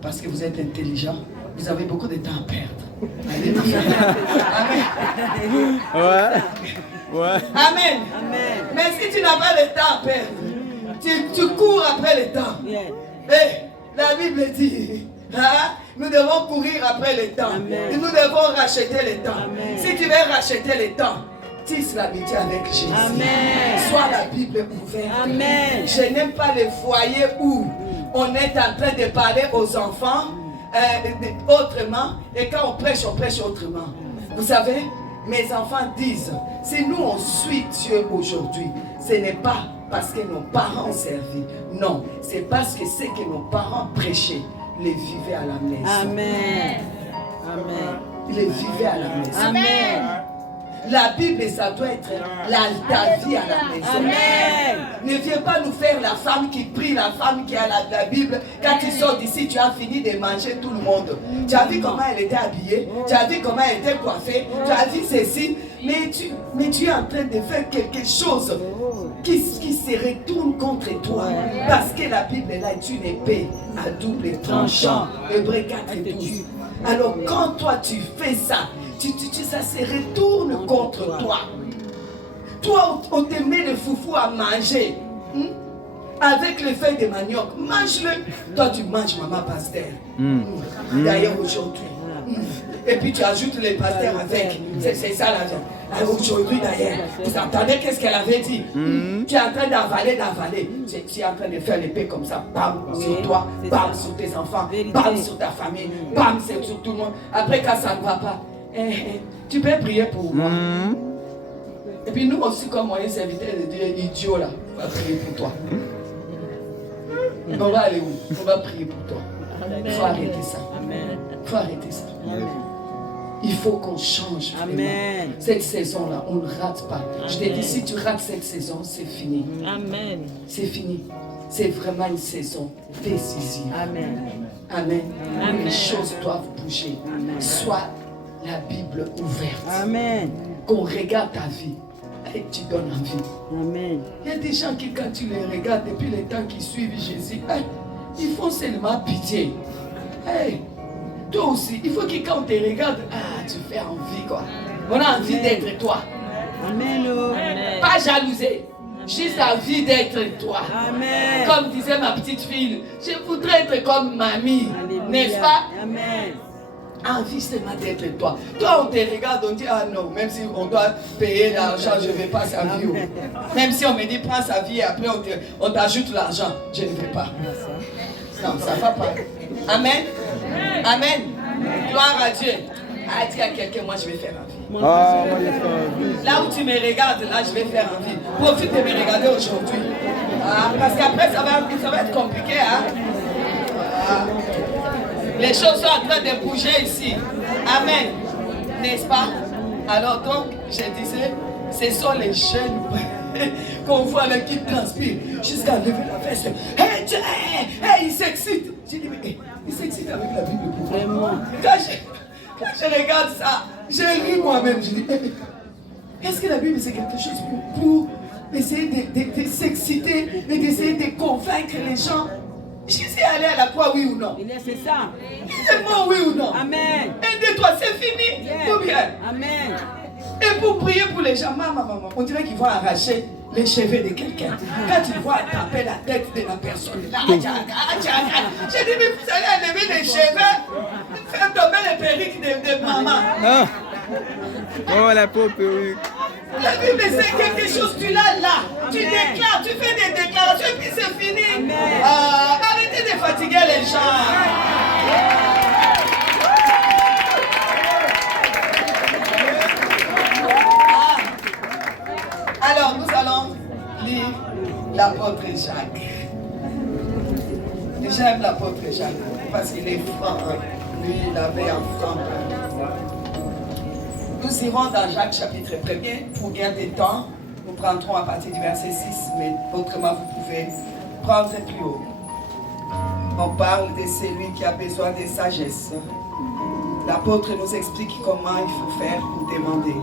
Parce que vous êtes intelligent. Vous avez beaucoup de temps à perdre. Allez le faire. Amen. Ouais. Amen. Mais si tu n'as pas le temps à perdre, tu cours après le temps. Et la Bible dit, nous devons courir après le temps. Et nous devons racheter le temps. Si tu veux racheter le temps, tisse l'amitié avec Jésus. Sois la Bible ouverte. Je n'aime pas les foyers où on est en train de parler aux enfants autrement, et quand on prêche autrement. Vous savez, mes enfants disent, si nous on suit Dieu aujourd'hui, ce n'est pas parce que nos parents ont servi. Non, c'est parce que ce que nos parents prêchaient, les vivaient à la maison. Les vivaient à la maison. La Bible, ça doit être ta vie à la maison. Ne viens pas nous faire la femme qui prie, la femme qui a la Bible. Quand tu sors d'ici, tu as fini de manger tout le monde. Tu as vu comment elle était habillée, tu as vu comment elle était coiffée, tu as vu ceci. Mais tu es en train de faire quelque chose qui se retourne contre toi. Parce que la Bible là est une épée à double tranchant. Hébreux 4:12. Alors quand toi tu fais ça, ça se retourne contre toi. Toi, on te met le foufou à manger. Avec les feuilles de manioc. Mange-le. Toi, tu manges, maman pasteur. D'ailleurs, aujourd'hui. Et puis, tu ajoutes les pasteurs avec. C'est ça la vie. Aujourd'hui, d'ailleurs. Vous entendez qu'est-ce qu'elle avait dit? Tu es en train d'avaler. Tu es en train de faire l'épée comme ça. Bam, sur toi. Bam, sur tes enfants. Bam, sur ta famille. Bam, sur tout le monde. Après, quand ça ne va pas, tu peux prier pour moi. Et puis nous aussi, comme moyen serviteur de Dieu, idiot là, on va prier pour toi. On va aller où? On va prier pour toi. Il faut arrêter ça. Il faut arrêter ça. Il faut qu'on change vraiment. Cette saison-là, on ne rate pas. Je te dis, si tu rates cette saison, c'est fini. C'est fini. C'est vraiment une saison décisive. Amen. Les choses doivent bouger. Sois la Bible ouverte. Qu'on regarde ta vie et tu donnes envie. Il y a des gens qui, quand tu les regardes depuis les temps qui suivent Jésus, ils font seulement pitié. Toi aussi, il faut que quand on te regarde, tu fais envie quoi. On a envie d'être toi. Pas jalouser. Juste envie d'être toi. Comme disait ma petite fille, je voudrais être comme mamie. N'est-ce pas? Envie seulement d'être toi. Toi, on te regarde, on dit, ah non, même si on doit payer l'argent, je ne vais pas sa vie. Même si on me dit, prends sa vie et après on t'ajoute l'argent, je ne vais pas. Non, ça ne va pas. Amen. Gloire à Dieu. Dis à quelqu'un, moi je vais faire envie. Là où tu me regardes, là je vais faire envie. Profite de me regarder aujourd'hui. Parce qu'après, ça va être compliqué. Les choses sont en train de bouger ici. Amen. N'est-ce pas? Alors donc, je disais, ce sont les jeunes qu'on voit là qui transpirent jusqu'à lever la veste. Ils s'excitent. J'ai dit, mais ils s'excitent avec la Bible. Vraiment. Quand je regarde ça, je ris moi-même. Je dis, est-ce que la Bible c'est quelque chose pour essayer de s'exciter et d'essayer de convaincre les gens? Jésus est allé à la croix, oui ou non? C'est ça. Il est mort, oui ou non? Amen. Un de toi, c'est fini. Ou bien? Amen. Et pour prier pour les gens, maman, on dirait qu'ils vont arracher les cheveux de quelqu'un. Quand tu vois taper la tête de la personne, là, j'ai dit, mais vous allez enlever les cheveux, faire tomber les perruques de maman. Oh, la pauvre perruque. La Bible, c'est quelque chose, tu l'as là. Tu déclares, tu fais des déclarations et puis c'est fini. Arrêtez de fatiguer les gens. Alors, nous allons lire l'apôtre Jacques. J'aime l'apôtre Jacques parce qu'il est franc. Lui, il avait un franc. Nous irons dans Jacques chapitre 1er pour bien de temps. Nous prendrons à partir du verset 6, mais autrement vous pouvez prendre plus haut. On parle de celui qui a besoin de sagesse. L'apôtre nous explique comment il faut faire pour demander.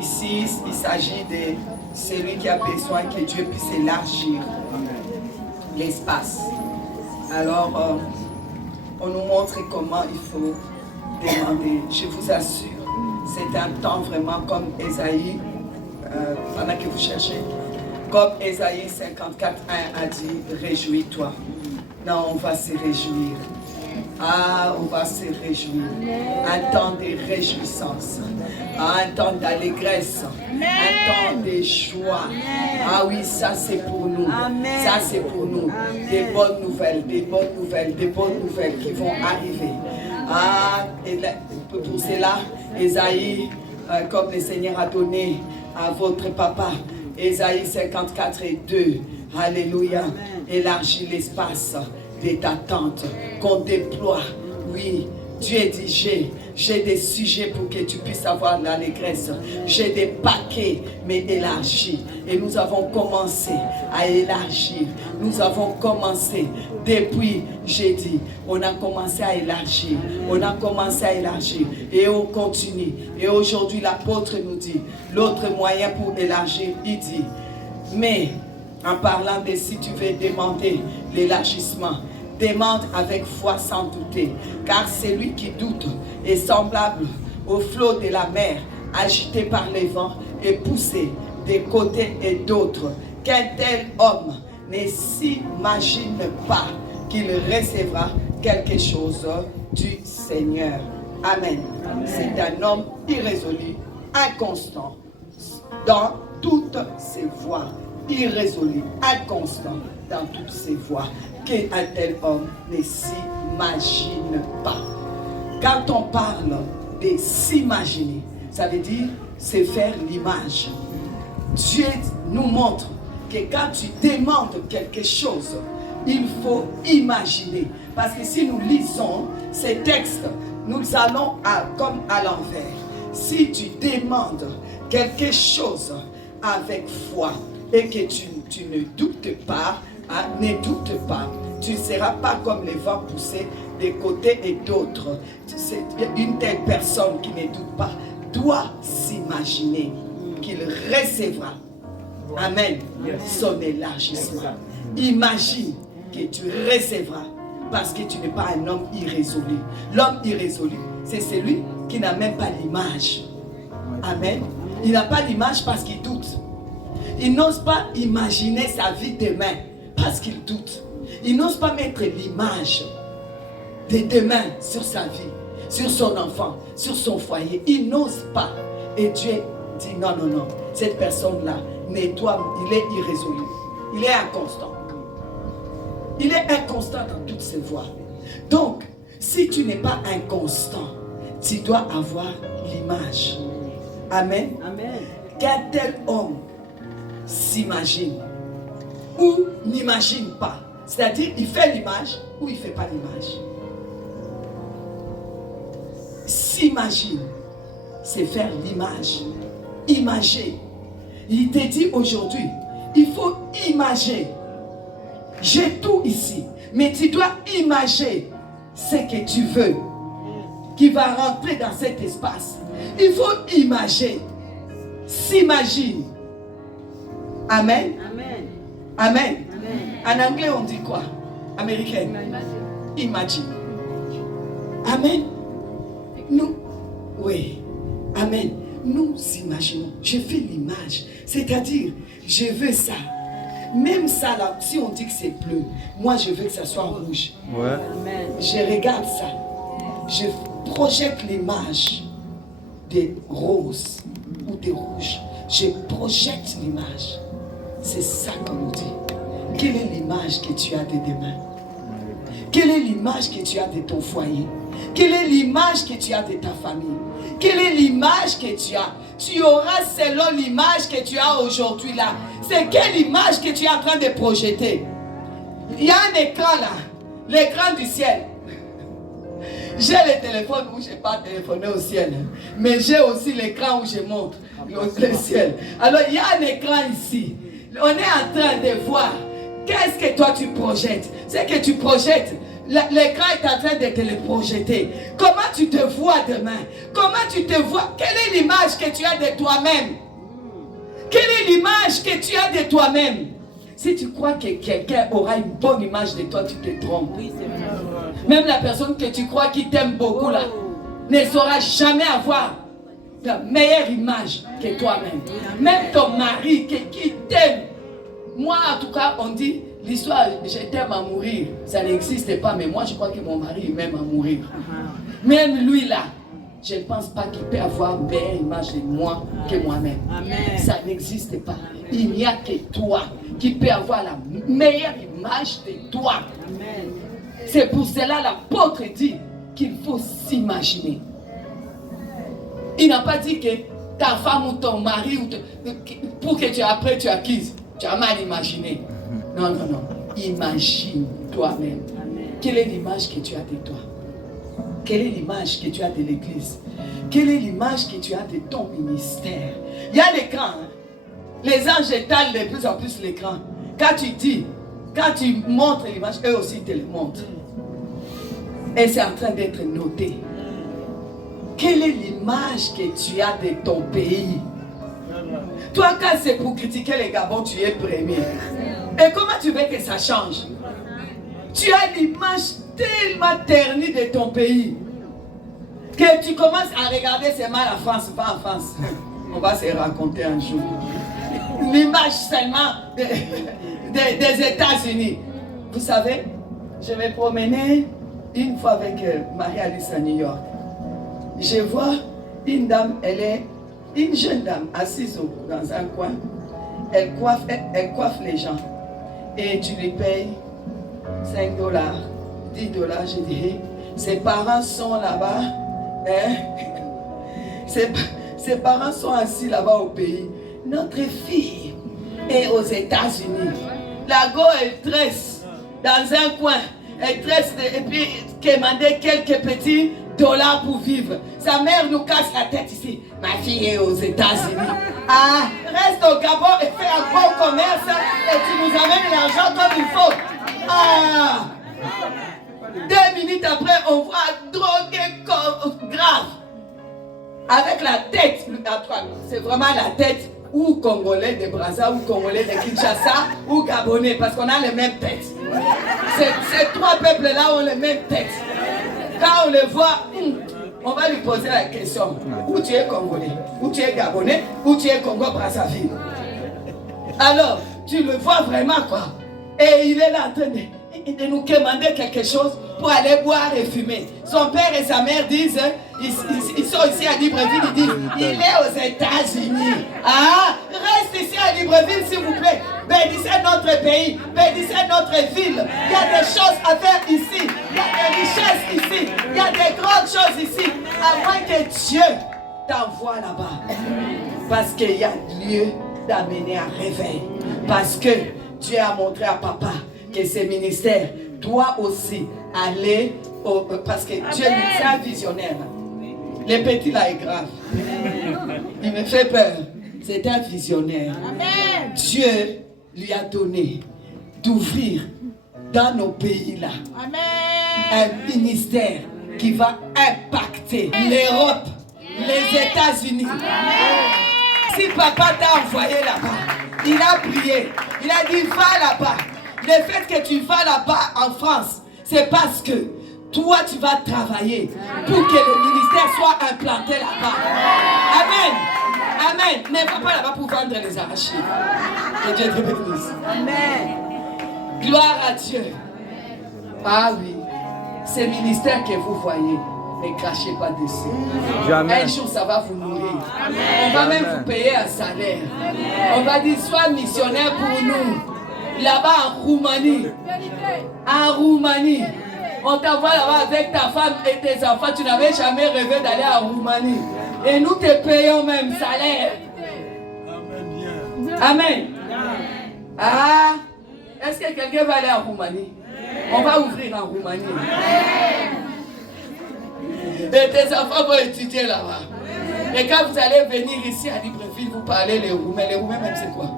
Ici, il s'agit de celui qui a besoin que Dieu puisse élargir l'espace. Alors, on nous montre comment il faut demander. Je vous assure, c'est un temps vraiment comme Ésaïe, pendant que vous cherchez, comme Ésaïe 54:1 a dit, réjouis-toi. Non, on va se réjouir. Ah, on va se réjouir. Un temps de réjouissance. Un temps d'allégresse. Un temps de joie. Ah oui, ça c'est pour nous. Ça c'est pour nous. Des bonnes nouvelles, des bonnes nouvelles, des bonnes nouvelles qui vont arriver. Ah, et là, pour cela, Ésaïe, comme le Seigneur a donné à votre papa, Ésaïe 54:2. Alléluia. Élargis l'espace de ta tente, qu'on déploie. Oui, Dieu dit, j'ai des sujets pour que tu puisses avoir l'allégresse. J'ai des paquets, mais élargis. Et nous avons commencé à élargir. Nous avons commencé depuis jeudi. On a commencé à élargir. On a commencé à élargir. Et on continue. Et aujourd'hui, l'apôtre nous dit, l'autre moyen pour élargir, il dit, mais en parlant de si tu veux demander l'élargissement, demande avec foi sans douter, car celui qui doute est semblable au flot de la mer, agité par les vents et poussé des côtés et d'autres. Qu'un tel homme ne s'imagine pas qu'il recevra quelque chose du Seigneur. Amen. C'est un homme irrésolu, inconstant dans toutes ses voies. Irrésolu, inconstant dans toutes ses voies, qu'un tel homme ne s'imagine pas. Quand on parle de s'imaginer, ça veut dire c'est faire l'image. Dieu nous montre que quand tu demandes quelque chose, il faut imaginer. Parce que si nous lisons ces textes, nous allons comme à l'envers. Si tu demandes quelque chose avec foi, et que tu ne doutes pas, ne doute pas. Tu ne seras pas comme les vents poussés des côtés et d'autres. Une telle personne qui ne doute pas doit s'imaginer qu'il recevra, amen, son élargissement. Imagine que tu recevras parce que tu n'es pas un homme irrésolu. L'homme irrésolu, c'est celui qui n'a même pas l'image. Amen. Il n'a pas l'image parce qu'il doute. Il n'ose pas imaginer sa vie demain parce qu'il doute. Il n'ose pas mettre l'image de demain sur sa vie, sur son enfant, sur son foyer. Il n'ose pas. Et Dieu dit non, non, non. Cette personne-là, il est irrésolu. Il est inconstant. Il est inconstant dans toutes ses voies. Donc, si tu n'es pas inconstant, tu dois avoir l'image. Amen. Amen. Qu'un tel homme s'imagine ou n'imagine pas. C'est-à-dire, il fait l'image ou il ne fait pas l'image. S'imagine, c'est faire l'image. Imager. Il te dit aujourd'hui, il faut imager. J'ai tout ici, mais tu dois imager ce que tu veux qui va rentrer dans cet espace. Il faut imager. S'imagine. Amen. Amen. Amen. Amen. En anglais, on dit quoi? Américaine. Imagine. Amen. Nous, oui. Amen. Nous imaginons. Je fais l'image. C'est-à-dire, je veux ça. Même ça là, si on dit que c'est bleu, moi je veux que ça soit rouge. Ouais. Amen. Je regarde ça. Je projette l'image des roses ou des rouges. Je projette l'image. C'est ça qu'on nous dit. Quelle est l'image que tu as de demain? Quelle est l'image que tu as de ton foyer? Quelle est l'image que tu as de ta famille? Quelle est l'image que tu as? Tu auras selon l'image que tu as aujourd'hui là. C'est quelle image que tu es en train de projeter? Il y a un écran là. L'écran du ciel. J'ai le téléphone où je n'ai pas téléphoné au ciel. Mais j'ai aussi l'écran où je montre le ciel. Alors il y a un écran ici. On est en train de voir. Qu'est-ce que toi tu projettes? C'est que tu projettes l'écran est en train de te le projeter. Comment tu te vois demain? Comment tu te vois? Quelle est l'image que tu as de toi-même? Quelle est l'image que tu as de toi-même? Si tu crois que quelqu'un aura une bonne image de toi, tu te trompes. Même la personne que tu crois qui t'aime beaucoup là, ne saura jamais avoir la meilleure image que toi-même. Même ton mari qui t'aime. Moi, en tout cas, on dit l'histoire je t'aime à mourir. Ça n'existe pas, mais moi, je crois que mon mari m'aime à mourir. Même lui là, je ne pense pas qu'il peut avoir une meilleure image de moi que moi-même. Ça n'existe pas. Il n'y a que toi qui peut avoir la meilleure image de toi. C'est pour cela l'apôtre dit qu'il faut s'imaginer. Il n'a pas dit que ta femme ou ton mari, pour que tu après tu acquises, tu as mal imaginé. Non, non, non. Imagine toi-même. Quelle est l'image que tu as de toi? Quelle est l'image que tu as de l'église? Quelle est l'image que tu as de ton ministère? Il y a l'écran. Hein? Les anges étalent de plus en plus l'écran. Quand tu dis, quand tu montres l'image, eux aussi te le montrent. Et c'est en train d'être noté. Quelle est l'image que tu as de ton pays? Toi, quand c'est pour critiquer les Gabon, tu es premier. Et comment tu veux que ça change? Tu as l'image tellement ternie de ton pays que tu commences à regarder c'est mal la France, pas en France. On va se raconter un jour. L'image seulement des États-Unis. Vous savez, je vais promener une fois avec Marie-Alice à New York. Je vois une dame, elle est une jeune dame assise dans un coin. Elle coiffe les gens. Et tu lui payes $5, $10, je dirais. Ses parents sont là-bas. Hein? Ses parents sont assis là-bas au pays. Notre fille est aux États-Unis. La go, elle tresse dans un coin. Elle tresse et puis demander quelques petits dollars pour vivre. Sa mère nous casse la tête ici. Ma fille est aux États-Unis. Ah, reste au Gabon et fais un bon commerce et tu nous amènes l'argent comme il faut. Ah, 2 minutes après, on voit droguer grave. Avec la tête, c'est vraiment la tête ou Congolais de Brazza, ou Congolais de Kinshasa, ou Gabonais, parce qu'on a les mêmes têtes. Ces 3 peuples-là ont les mêmes têtes. Quand on les voit, on va lui poser la question. Où tu es Congolais? Où tu es Gabonais? Où tu es Congo-Brazzaville? Alors, tu le vois vraiment quoi. Et il est là en train de nous demander quelque chose pour aller boire et fumer. Son père et sa mère disent, ils sont ici à Libreville, ils disent, il est aux États-Unis. Ah, reste ici à Libreville s'il vous plaît. Bénissez notre pays, bénissez notre ville. Il y a des choses à faire ici, il y a des richesses ici, il y a des grandes choses ici. Avant que Dieu t'envoie là-bas. Parce qu'il y a lieu d'amener un réveil. Parce que Dieu a montré à papa que ce ministère doit aussi aller parce que Dieu est un visionnaire. Le petit là est grave. Il me fait peur. C'est un visionnaire. Amen. Dieu lui a donné d'ouvrir dans nos pays là un ministère qui va impacter l'Europe, les États-Unis. Si papa t'a envoyé là-bas, il a prié, il a dit va là-bas. Le fait que tu vas là-bas en France, c'est parce que toi tu vas travailler pour que le ministère soit implanté là-bas. Amen. Amen. Ne va pas là-bas pour vendre les arachides. Que Dieu te bénisse. Amen. Gloire à Dieu. Ah oui. Ce ministère que vous voyez, ne crachez pas dessus. Jamais. Un jour, ça va vous nourrir. Amen. On va même vous payer un salaire. Amen. On va dire, sois missionnaire pour nous. Là-bas en Roumanie. En Roumanie. On t'envoie là-bas avec ta femme et tes enfants. Tu n'avais jamais rêvé d'aller en Roumanie. Et nous te payons même salaire. Amen. Ah, est-ce que quelqu'un va aller en Roumanie? On va ouvrir en Roumanie. Et tes enfants vont étudier là-bas. Et quand vous allez venir ici à Libreville, vous parlez les Roumains. Les Roumains même c'est quoi?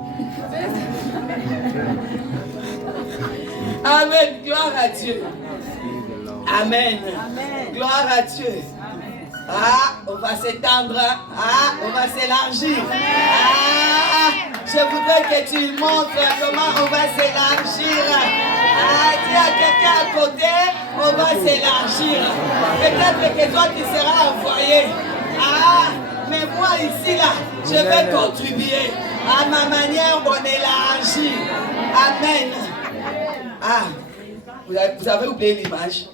Amen, gloire à Dieu. Amen. Gloire à Dieu. Ah, on va s'étendre. Ah, on va s'élargir. Ah, je voudrais que tu montres comment on va s'élargir. Ah, dis à quelqu'un à côté, on va s'élargir. Peut-être que toi tu seras envoyé. Ah, mais moi ici là, je vais contribuer à ma manière on élargit. Amen. Ah, vous avez oublié l'image.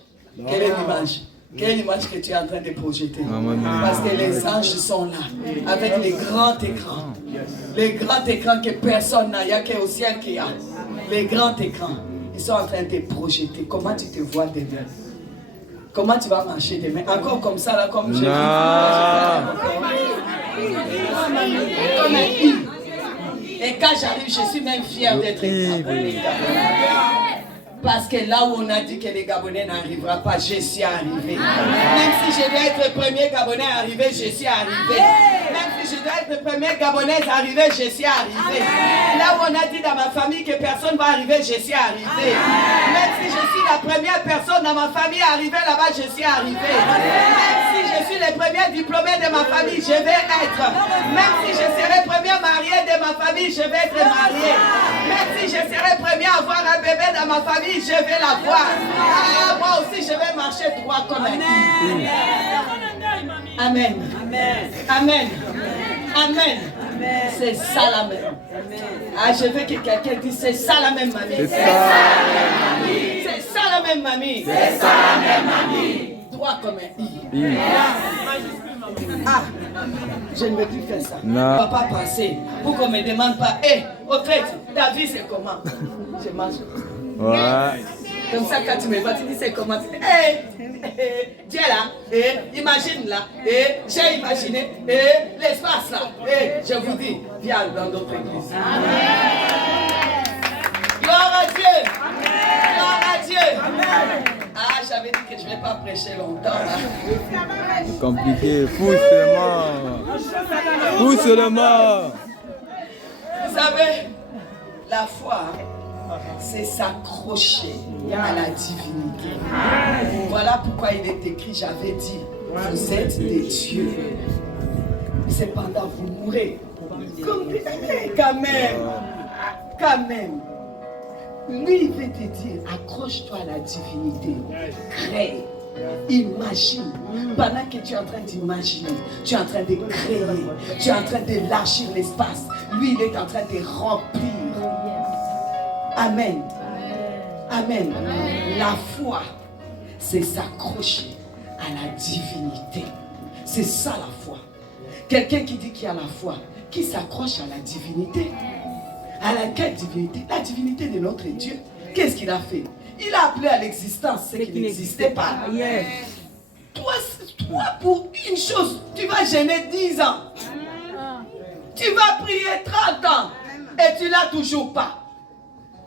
Quelle est l'image? Quelle est l'image que tu es en train de projeter? Parce que les anges sont là, avec les grands écrans. Les grands écrans que personne n'a, il n'y a qu'au ciel qu'il y a. Les grands écrans, ils sont en train de projeter. Comment tu te vois demain? Comment tu vas marcher demain? Encore comme ça, là, comme je comme un I. Et quand j'arrive, je suis même fier d'être Gabonais. Parce que là où on a dit que les Gabonais n'arriveront pas, je suis arrivé. Même si je dois être le premier Gabonais arrivé, je suis arrivé. Même si je dois être le premier Gabonais arrivé, je suis arrivé. Là où on a dit dans ma famille que personne ne va arriver, je suis arrivé. Même si je suis la première personne dans ma famille arrivée là-bas, je suis arrivé. Même si je suis le premier diplômé de ma famille, je vais être. Même si je serai premier marié de ma famille, je vais être marié. Même si je serai premier à avoir un bébé dans ma famille, je vais l'avoir. Ah, moi aussi, je vais marcher droit comme un Amen. Amen. Amen. Amen. C'est ça la même. Ah, je veux que quelqu'un dise c'est ça la même mamie. C'est ça la même mamie. C'est ça la même mamie. C'est ça la même mamie. Droit comme un I. Ah, je ne veux plus faire ça. Non. On ne va pas passer pour qu'on ne me demande pas. Hé, au fait, ta vie c'est comment? Je mange. Ouais. Comme ça, quand tu me vois, tu dis c'est comment? Tu dis, hé, Dieu là, imagine là, j'ai imaginé, l'espace là, je vous dis, viens dans notre église. Amen. Gloire à Dieu. Amen. Gloire à Dieu. Amen. Ah, j'avais dit que je ne vais pas prêcher longtemps là. C'est compliqué, pousse le mort. Vous savez, la foi, c'est s'accrocher à la divinité. Voilà pourquoi il est écrit, j'avais dit, vous êtes des dieux. Cependant, vous mourrez. Comme quand même. Lui, il veut te dire, accroche-toi à la divinité. Crée. Imagine. Pendant que tu es en train d'imaginer, tu es en train de créer, tu es en train d'élargir l'espace. Lui, il est en train de remplir. Amen. Amen. La foi, c'est s'accrocher à la divinité. C'est ça la foi. Quelqu'un qui dit qu'il a la foi, qui s'accroche à la divinité. À laquelle divinité? La divinité de notre Dieu. Qu'est-ce qu'il a fait? Il a appelé à l'existence ce qui n'existait pas. Toi, pour une chose, tu vas gêner 10 ans. Tu vas prier 30 ans et tu l'as toujours pas.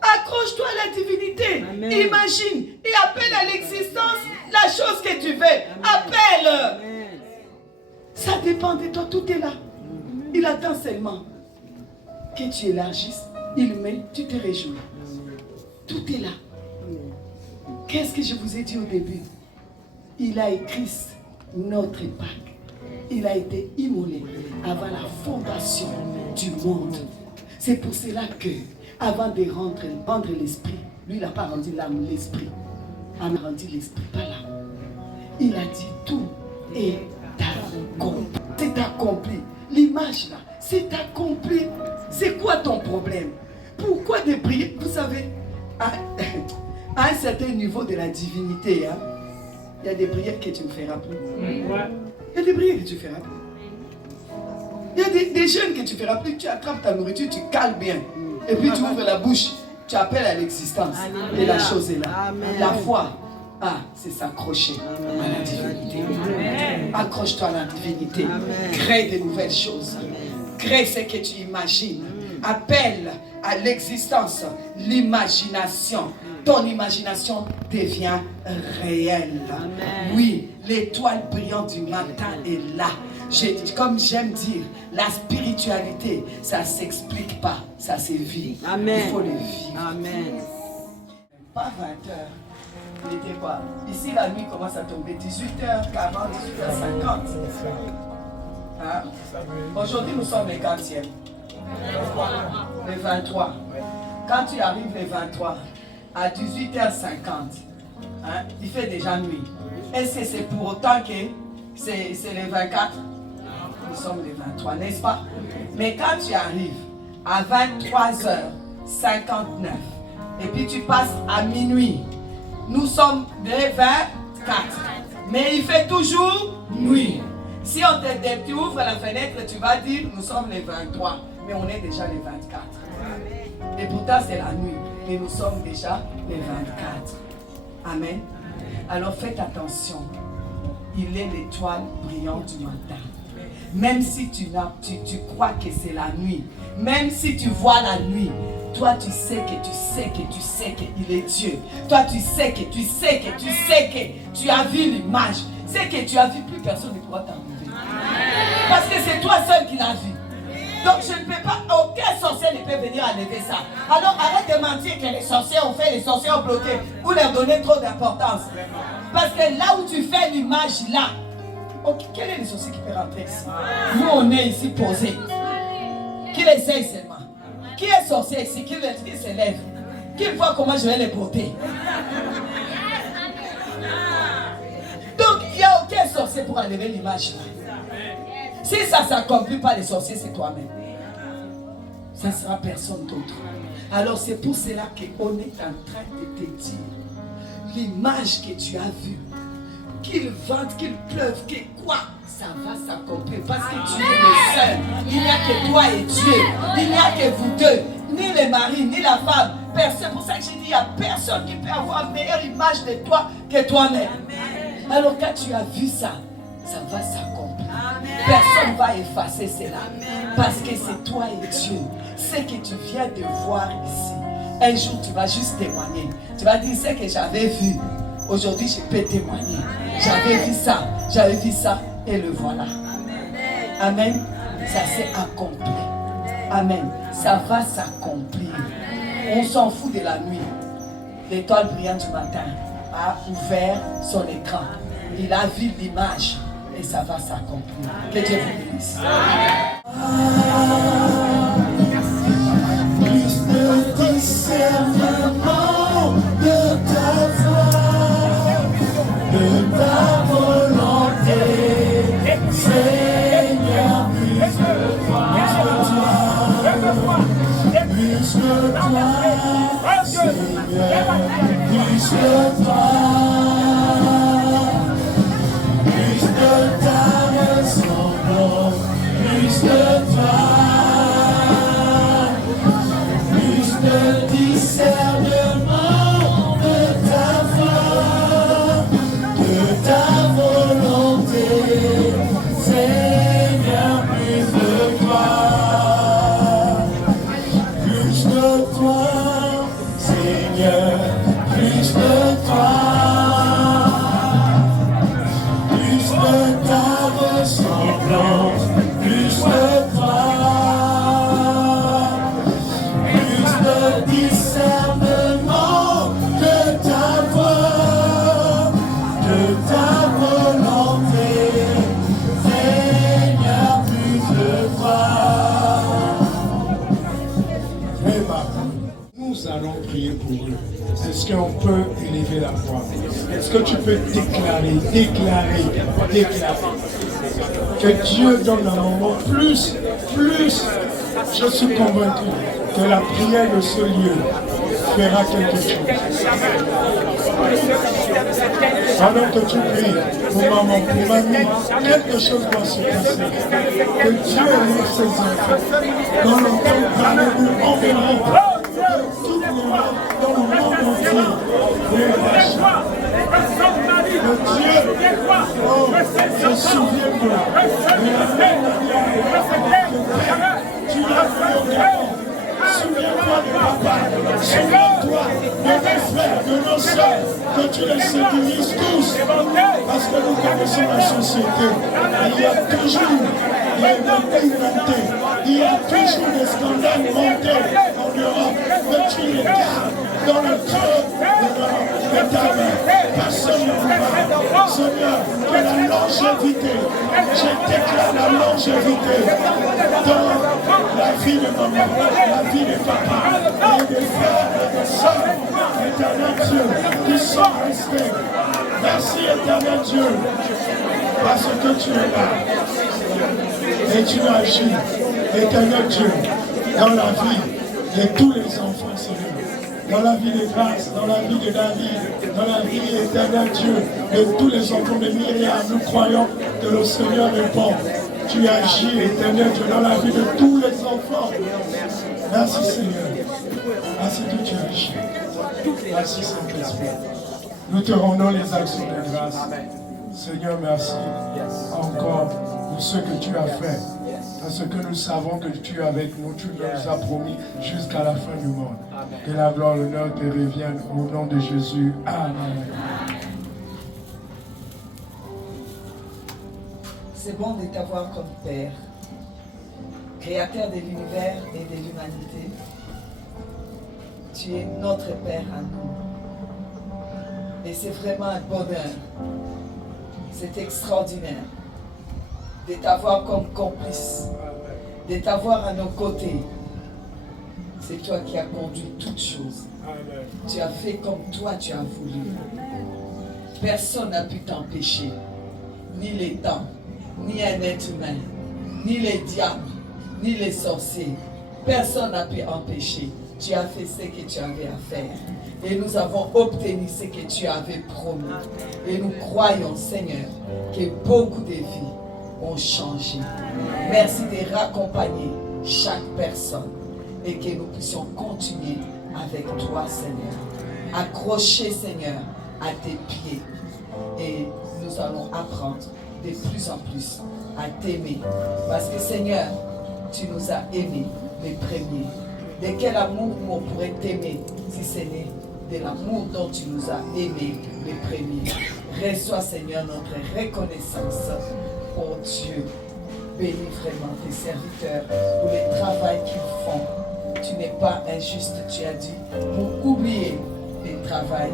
Accroche-toi à la divinité. Amen. Imagine et appelle à l'existence la chose que tu veux. Appelle. Amen. Ça dépend de toi, tout est là. Il attend seulement que tu élargisses. Il met, tu te réjouis. Tout est là. Qu'est-ce que je vous ai dit au début? Il a écrit notre Pâques. Il a été immolé avant la fondation du monde. C'est pour cela que, avant de rendre l'esprit, lui il n'a pas rendu l'âme, l'esprit. Il a rendu l'esprit, pas l'âme. Il a dit tout est accompli. C'est accompli. L'image là, c'est accompli. C'est quoi ton problème? Pourquoi de prier? Vous savez, à un certain niveau de la divinité, hein, il y a des prières que tu ne feras plus. Il y a des prières que tu ne feras plus. Il y a des jeûnes que tu ne feras plus. Tu attrapes ta nourriture, tu cales bien. Et puis tu ouvres la bouche, tu appelles à l'existence. Et la chose est là. Amen. La foi, c'est s'accrocher à la divinité. Accroche-toi à la divinité. Crée de nouvelles choses. Crée ce que tu imagines. Appelle à l'existence l'imagination. Ton imagination devient réelle. Amen. Oui, l'étoile brillante du matin est là. Comme j'aime dire, la spiritualité, ça ne s'explique pas, ça se vit. Amen. Il faut le vivre. Amen. Pas 20 heures. Il était quoi? Ici, la nuit commence à tomber 18h40, 18h50. Hein? Aujourd'hui, nous sommes les 40e. Les 23. Quand tu arrives les 23, à 18h50, hein, il fait déjà nuit. Est-ce que c'est pour autant que c'est les 24? Nous sommes les 23, n'est-ce pas? Mais quand tu arrives à 23h59 et puis tu passes à minuit, nous sommes les 24. Mais il fait toujours nuit. Si on tu ouvres la fenêtre, tu vas dire nous sommes les 23, mais on est déjà les 24. Et pourtant c'est la nuit, mais nous sommes déjà les 24. Amen. Alors faites attention. Il est l'étoile brillante du matin. Même si tu crois que c'est la nuit, même si tu vois la nuit, toi tu sais qu'il est Dieu. Toi tu sais que tu as vu l'image. C'est que tu as vu, plus personne ne pourra t'enlever. Parce que c'est toi seul qui l'as vu. Donc je ne peux pas, aucun sorcier ne peut venir enlever ça. Alors arrête de mentir que les sorciers ont fait, les sorciers ont bloqué. Vous leur donnez trop d'importance. Parce que là où tu fais l'image là, okay, quel est le sorcier qui peut rentrer ici? Nous on est ici posés. Qui les aide seulement? Qui est sorcier ici? Qui se lève? Qui voit comment je vais les porter? Donc il n'y a aucun sorcier pour enlever l'image là. Si ça ne s'accomplit pas, les sorciers, c'est toi-même. Ça ne sera personne d'autre. Alors c'est pour cela qu'on est en train de te dire l'image que tu as vue, qu'il vente, qu'il pleuve, que quoi, ça va s'accomplir parce que tu es le seul. Il n'y a que toi et Dieu. Il n'y a que vous deux. Ni les maris, ni la femme. C'est pour ça que j'ai dit, il n'y a personne qui peut avoir une meilleure image de toi que toi-même. Alors quand tu as vu ça, ça va s'accomplir. Personne ne va effacer cela. Parce que c'est toi et Dieu. Ce que tu viens de voir ici. Un jour, tu vas juste témoigner. Tu vas dire ce que j'avais vu. Aujourd'hui, je peux témoigner. J'avais vu ça et le voilà. Amen. Ça s'est accompli. Amen. Ça va s'accomplir. On s'en fout de la nuit. L'étoile brillante du matin a ouvert son écran. Il a vu l'image. Et ça va s'accomplir. Que Dieu vous bénisse. Plus de discernement de ta voix, de ta volonté, Seigneur, plus de toi, plus de toi, Seigneur, plus de toi. Plus de toi, plus de discernement de ta voix, de ta volonté, Seigneur, plus de toi, Seigneur, plus de toi. Plus de toi, plus de discernement de ta voix, de ta volonté, Seigneur, plus de toi. Nous allons prier pour eux. Est-ce qu'on peut élever la voix? Est-ce que tu peux déclarer? Que Dieu donne un moment plus, je suis convaincu que la prière de ce lieu fera quelque chose. Pendant que tu pries pour maman, pour mamie, quelque chose doit se passer. Que Dieu élève ses enfants. Dans le temps, parlez-vous environ. Toutes les mains dans le monde entier. Le Dieu, oh, je souviens-toi. Tu l'as fait au Gabon. Souviens-toi de papa. Souviens-toi de nos frères, de nos soeurs, que tu les sécurises tous. Parce que nous connaissons la société. Il y a toujours des inventés. Il y a toujours des scandales montés en Europe. Que tu les gardes dans le cœur de l'Europe. et ta main. Personne ne pourra. Seigneur, que la longévité, je déclare la longévité dans la vie de maman, la vie de papa, et des frères et des sœurs, éternel Dieu, qui sont restés. Merci éternel Dieu, parce que tu es là. Et tu agis, éternel Dieu, dans la vie de tous les enfants, Seigneur. Dans la vie de Grâce, dans la vie de David, dans la vie éternel Dieu, de tous les enfants de Myriam, nous croyons que le Seigneur est bon. Tu agis, éternel Dieu, dans la vie de tous les enfants. Merci Seigneur. Merci que tu agis. Merci Saint-Esprit. Nous te rendons les actions de grâce. Seigneur, merci encore pour ce que tu as fait. Parce que nous savons que tu es avec nous, tu nous as promis jusqu'à la fin du monde. Que la gloire et l'honneur te reviennent au nom de Jésus. Amen. C'est bon de t'avoir comme Père, Créateur de l'univers et de l'humanité. Tu es notre Père à nous. Et c'est vraiment un bonheur. C'est extraordinaire de t'avoir comme complice, de t'avoir à nos côtés. C'est toi qui as conduit toutes choses. Tu as fait comme toi tu as voulu. Personne n'a pu t'empêcher, ni les temps, ni un être humain, ni les diables, ni les sorciers. Personne n'a pu empêcher. Tu as fait ce que tu avais à faire. Et nous avons obtenu ce que tu avais promis. Et nous croyons, Seigneur, que beaucoup de vies ont changé. Merci de raccompagner chaque personne et que nous puissions continuer avec toi, Seigneur. Accrocher, Seigneur, à tes pieds. Et nous allons apprendre de plus en plus à t'aimer. Parce que, Seigneur, tu nous as aimés les premiers. De quel amour on pourrait t'aimer si ce n'est de l'amour dont tu nous as aimés les premiers. Reçois, Seigneur, notre reconnaissance. Oh Dieu, bénis vraiment tes serviteurs pour le travail qu'ils font. Tu n'es pas injuste, tu as dit, pour oublier le travail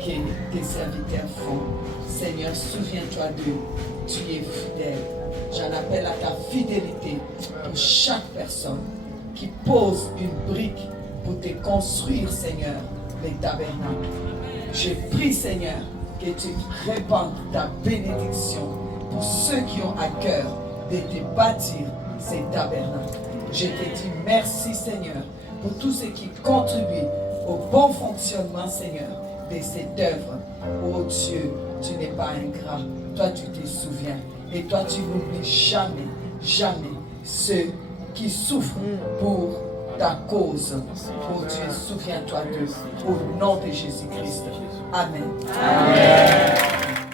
que tes serviteurs font. Seigneur, souviens-toi d'eux. Tu es fidèle. J'en appelle à ta fidélité pour chaque personne qui pose une brique pour te construire, Seigneur, les tabernacles. Je prie, Seigneur, que tu répandes ta bénédiction pour ceux qui ont à cœur de te bâtir ces tabernacles. Je te dis merci, Seigneur, pour tout ce qui contribue au bon fonctionnement, Seigneur, de cette œuvre. Oh Dieu, tu n'es pas ingrat. Toi, tu te souviens. Et toi, tu n'oublies jamais, jamais ceux qui souffrent pour ta cause. Oh Dieu, souviens-toi d'eux. Au nom de Jésus-Christ. Amen. Amen.